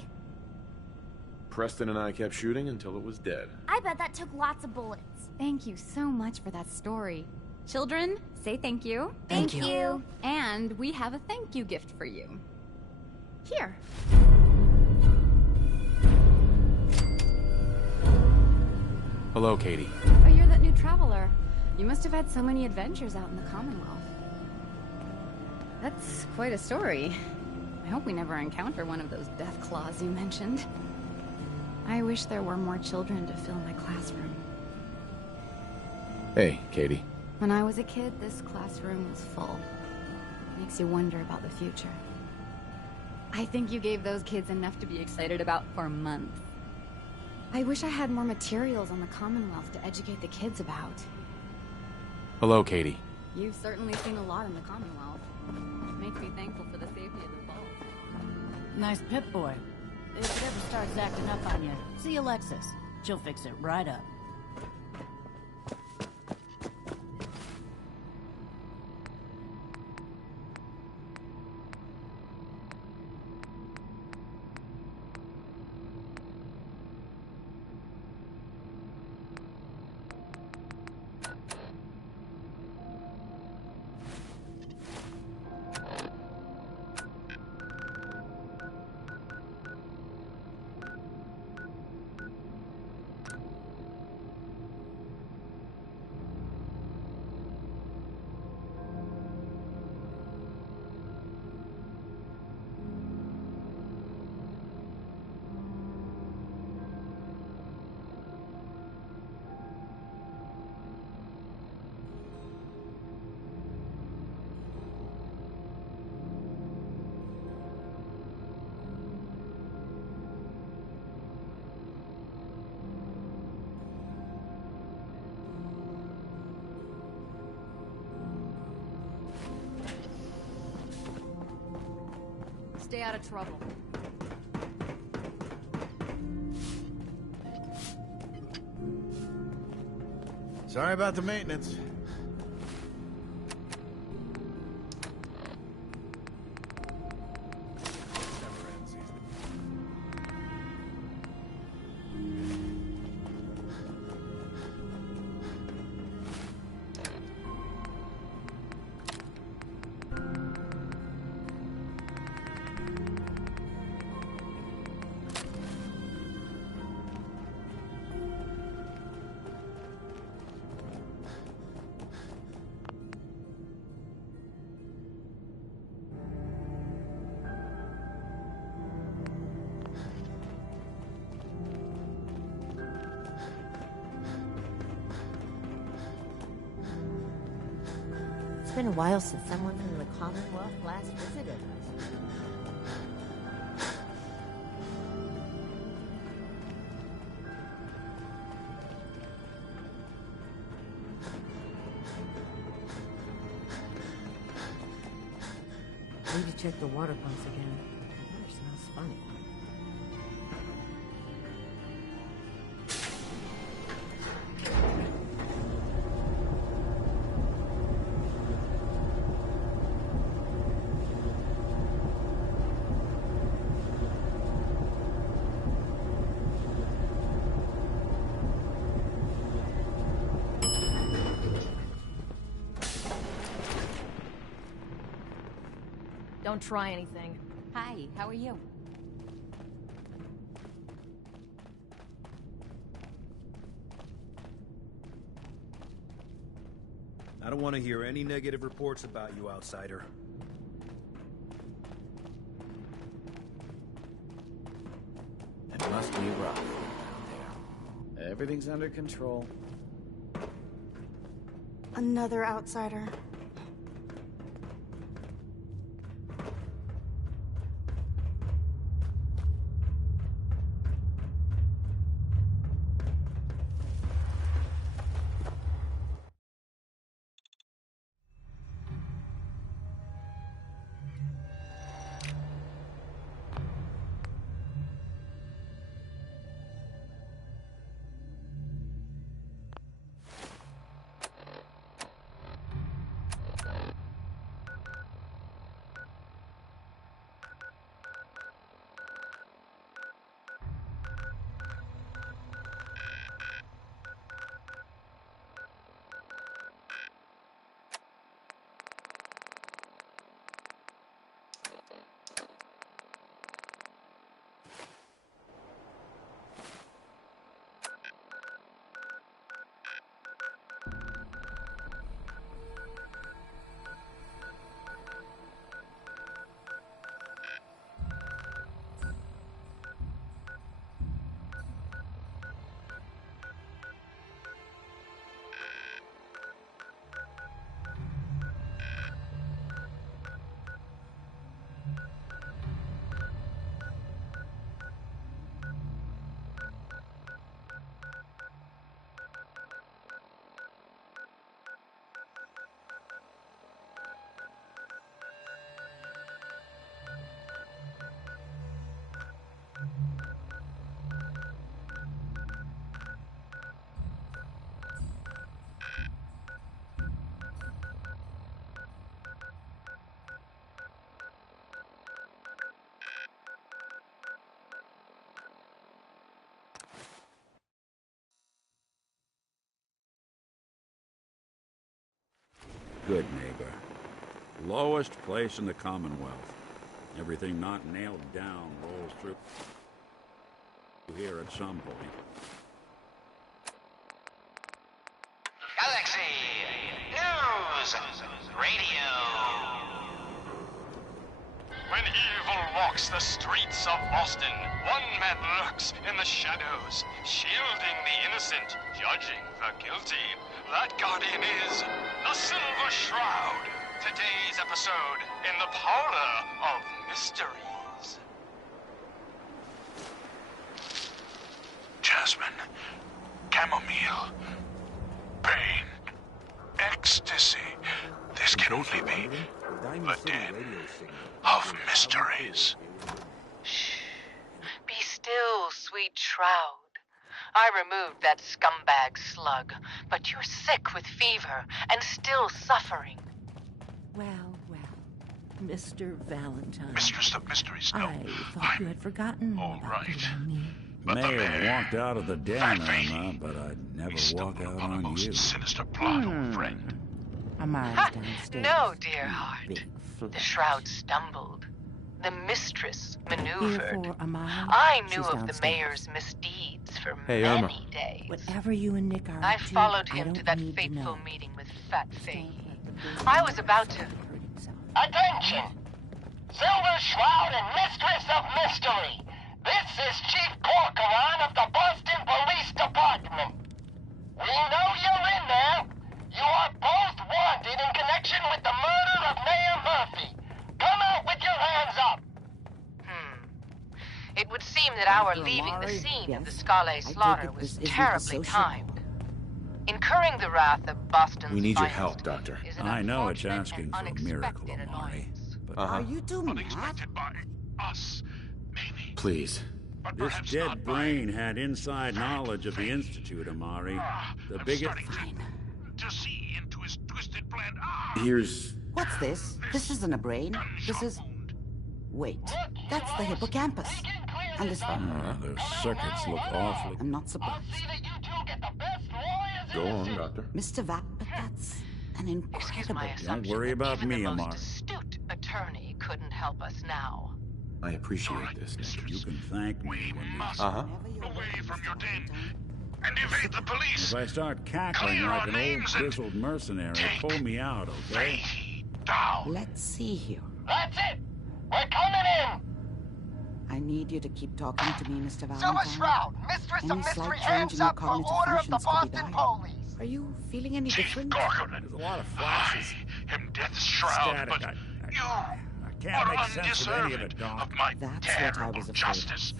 Preston and I kept shooting until it was dead. I bet that took lots of bullets. Thank you so much for that story. Children, say thank you. Thank you. And we have a thank you gift for you. Here. Hello, Katie. Oh, you're that new traveler. You must have had so many adventures out in the Commonwealth. That's quite a story. I hope we never encounter one of those death claws you mentioned. I wish there were more children to fill my classroom. Hey, Katie. When I was a kid, this classroom was full. Makes you wonder about the future. I think you gave those kids enough to be excited about for months. I wish I had more materials on the Commonwealth to educate the kids about. Hello, Katie. You've certainly seen a lot in the Commonwealth. Makes me thankful for the safety of the vault. Nice Pip-Boy. If it ever starts acting up on you, see Alexis. She'll fix it right up. stay out of trouble. Sorry about the maintenance. It's been a while since someone from the Commonwealth last visited us. Need to check the water pumps again. The water smells funny. Don't try anything. Hi, how are you? I don't want to hear any negative reports about you, outsider. It must be rough down there. Everything's under control. Another outsider. Good neighbor. Lowest place in the Commonwealth. Everything not nailed down rolls through here at some point. Galaxy News Radio. When evil walks the streets of Boston, one man lurks in the shadows, shielding the innocent, judging the guilty. That guardian is the Silver Shroud. Today's episode in the Parlor of Mysteries. Jasmine, chamomile, pain, ecstasy. This can only be the den of mysteries. Be still, sweet shroud. I removed that scumbag slug, but you're sick with fever and still suffering. Well, Mr. Valentine. Mistress of Mysteries, no. I thought you had forgotten All about right. me. May have walked out of the den, Irma, but I'd never walk out on you. Sinister plot, old friend. Amari's downstairs. No, dear heart. The shroud stumbled. The mistress maneuvered. Here for Amari. I knew She's of the downstairs. mayor's misdeeds for Hey, many Irma. days. Whatever you and Nick are I up to, followed I him don't to that need fateful know. meeting with Fat Fahey. I was about to... Attention! Silver Shroud and Mistress of Mystery! This is Chief Corcoran of the Boston Police Department. We know you're in there. You are both wanted in connection with the murder of Mayor Murphy. Come out with your hands up! It would seem that our Dr. leaving the Amari? scene of the Yes. Scale I slaughter take it was this isn't terribly associated. timed. Incurring the wrath of Boston's We need your finest help, Doctor. is an I know it's unfortunate and asking for a miracle, unexpected Amari. annoyance. But Are you two mad? Unexpected by us, maybe. Please. But this perhaps dead not by... brain had inside knowledge of the Institute, Amari. The I'm biggest... starting to see into his twisted plan. Here's... What's this? This isn't a brain. This is... Wait, that's the hippocampus. And this... those circuits look awfully... I'm not surprised. Go on, Doctor. Mr. Vapp, but that's an incredible... Don't worry about Even me, the most Amari. astute attorney couldn't help us now. I appreciate this, Nick. You can thank me when we... Uh-huh. Away from your den and evade the police. If I start cackling Clear like our an old names and grizzled mercenary, pull me out, okay? Down. Let's see here. That's it! We're coming in! I need you to keep talking to me, Mr. Silver Valentine. Shroud, Mistress Any of slight Mystery, change hands in your up for cognitive order of the functions could be Boston dire. Police. Are you feeling any different? There's a lot of flashes. Him Death's Shroud, Static. but I can't are make sense of any of it, undeserving Doc. of my That's what I terrible was afraid justice.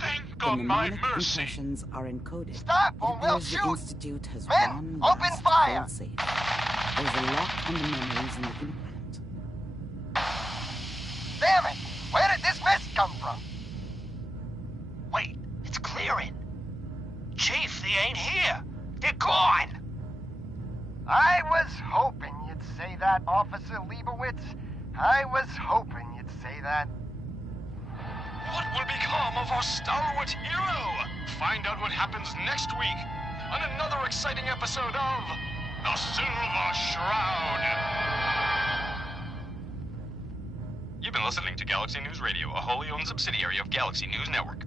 Think The of my mnemonic mercy. impressions are encoded. Stop It or we'll appears the shoot! Institute has Men, one open last fire! fail-safe. There's a lock on the memories in the implant. Damn it! Where did this mess come from? Wait, it's clearing. Chief, they ain't here. They're gone. I was hoping you'd say that, Officer Leibowitz. I was hoping you'd say that. What will become of our stalwart hero? Find out what happens next week on another exciting episode of The Silver Shroud. You've been listening to Galaxy News Radio, a wholly owned subsidiary of Galaxy News Network.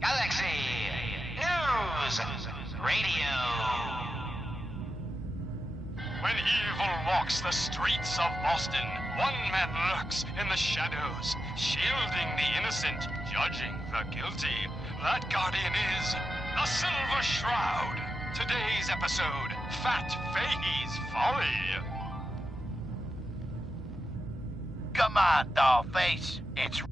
Galaxy News Radio. When evil walks the streets of Boston, one man lurks in the shadows, shielding the innocent, judging the guilty. That guardian is the Silver Shroud. Today's episode, Fat Fahey's Folly. Come on, Dollface. It's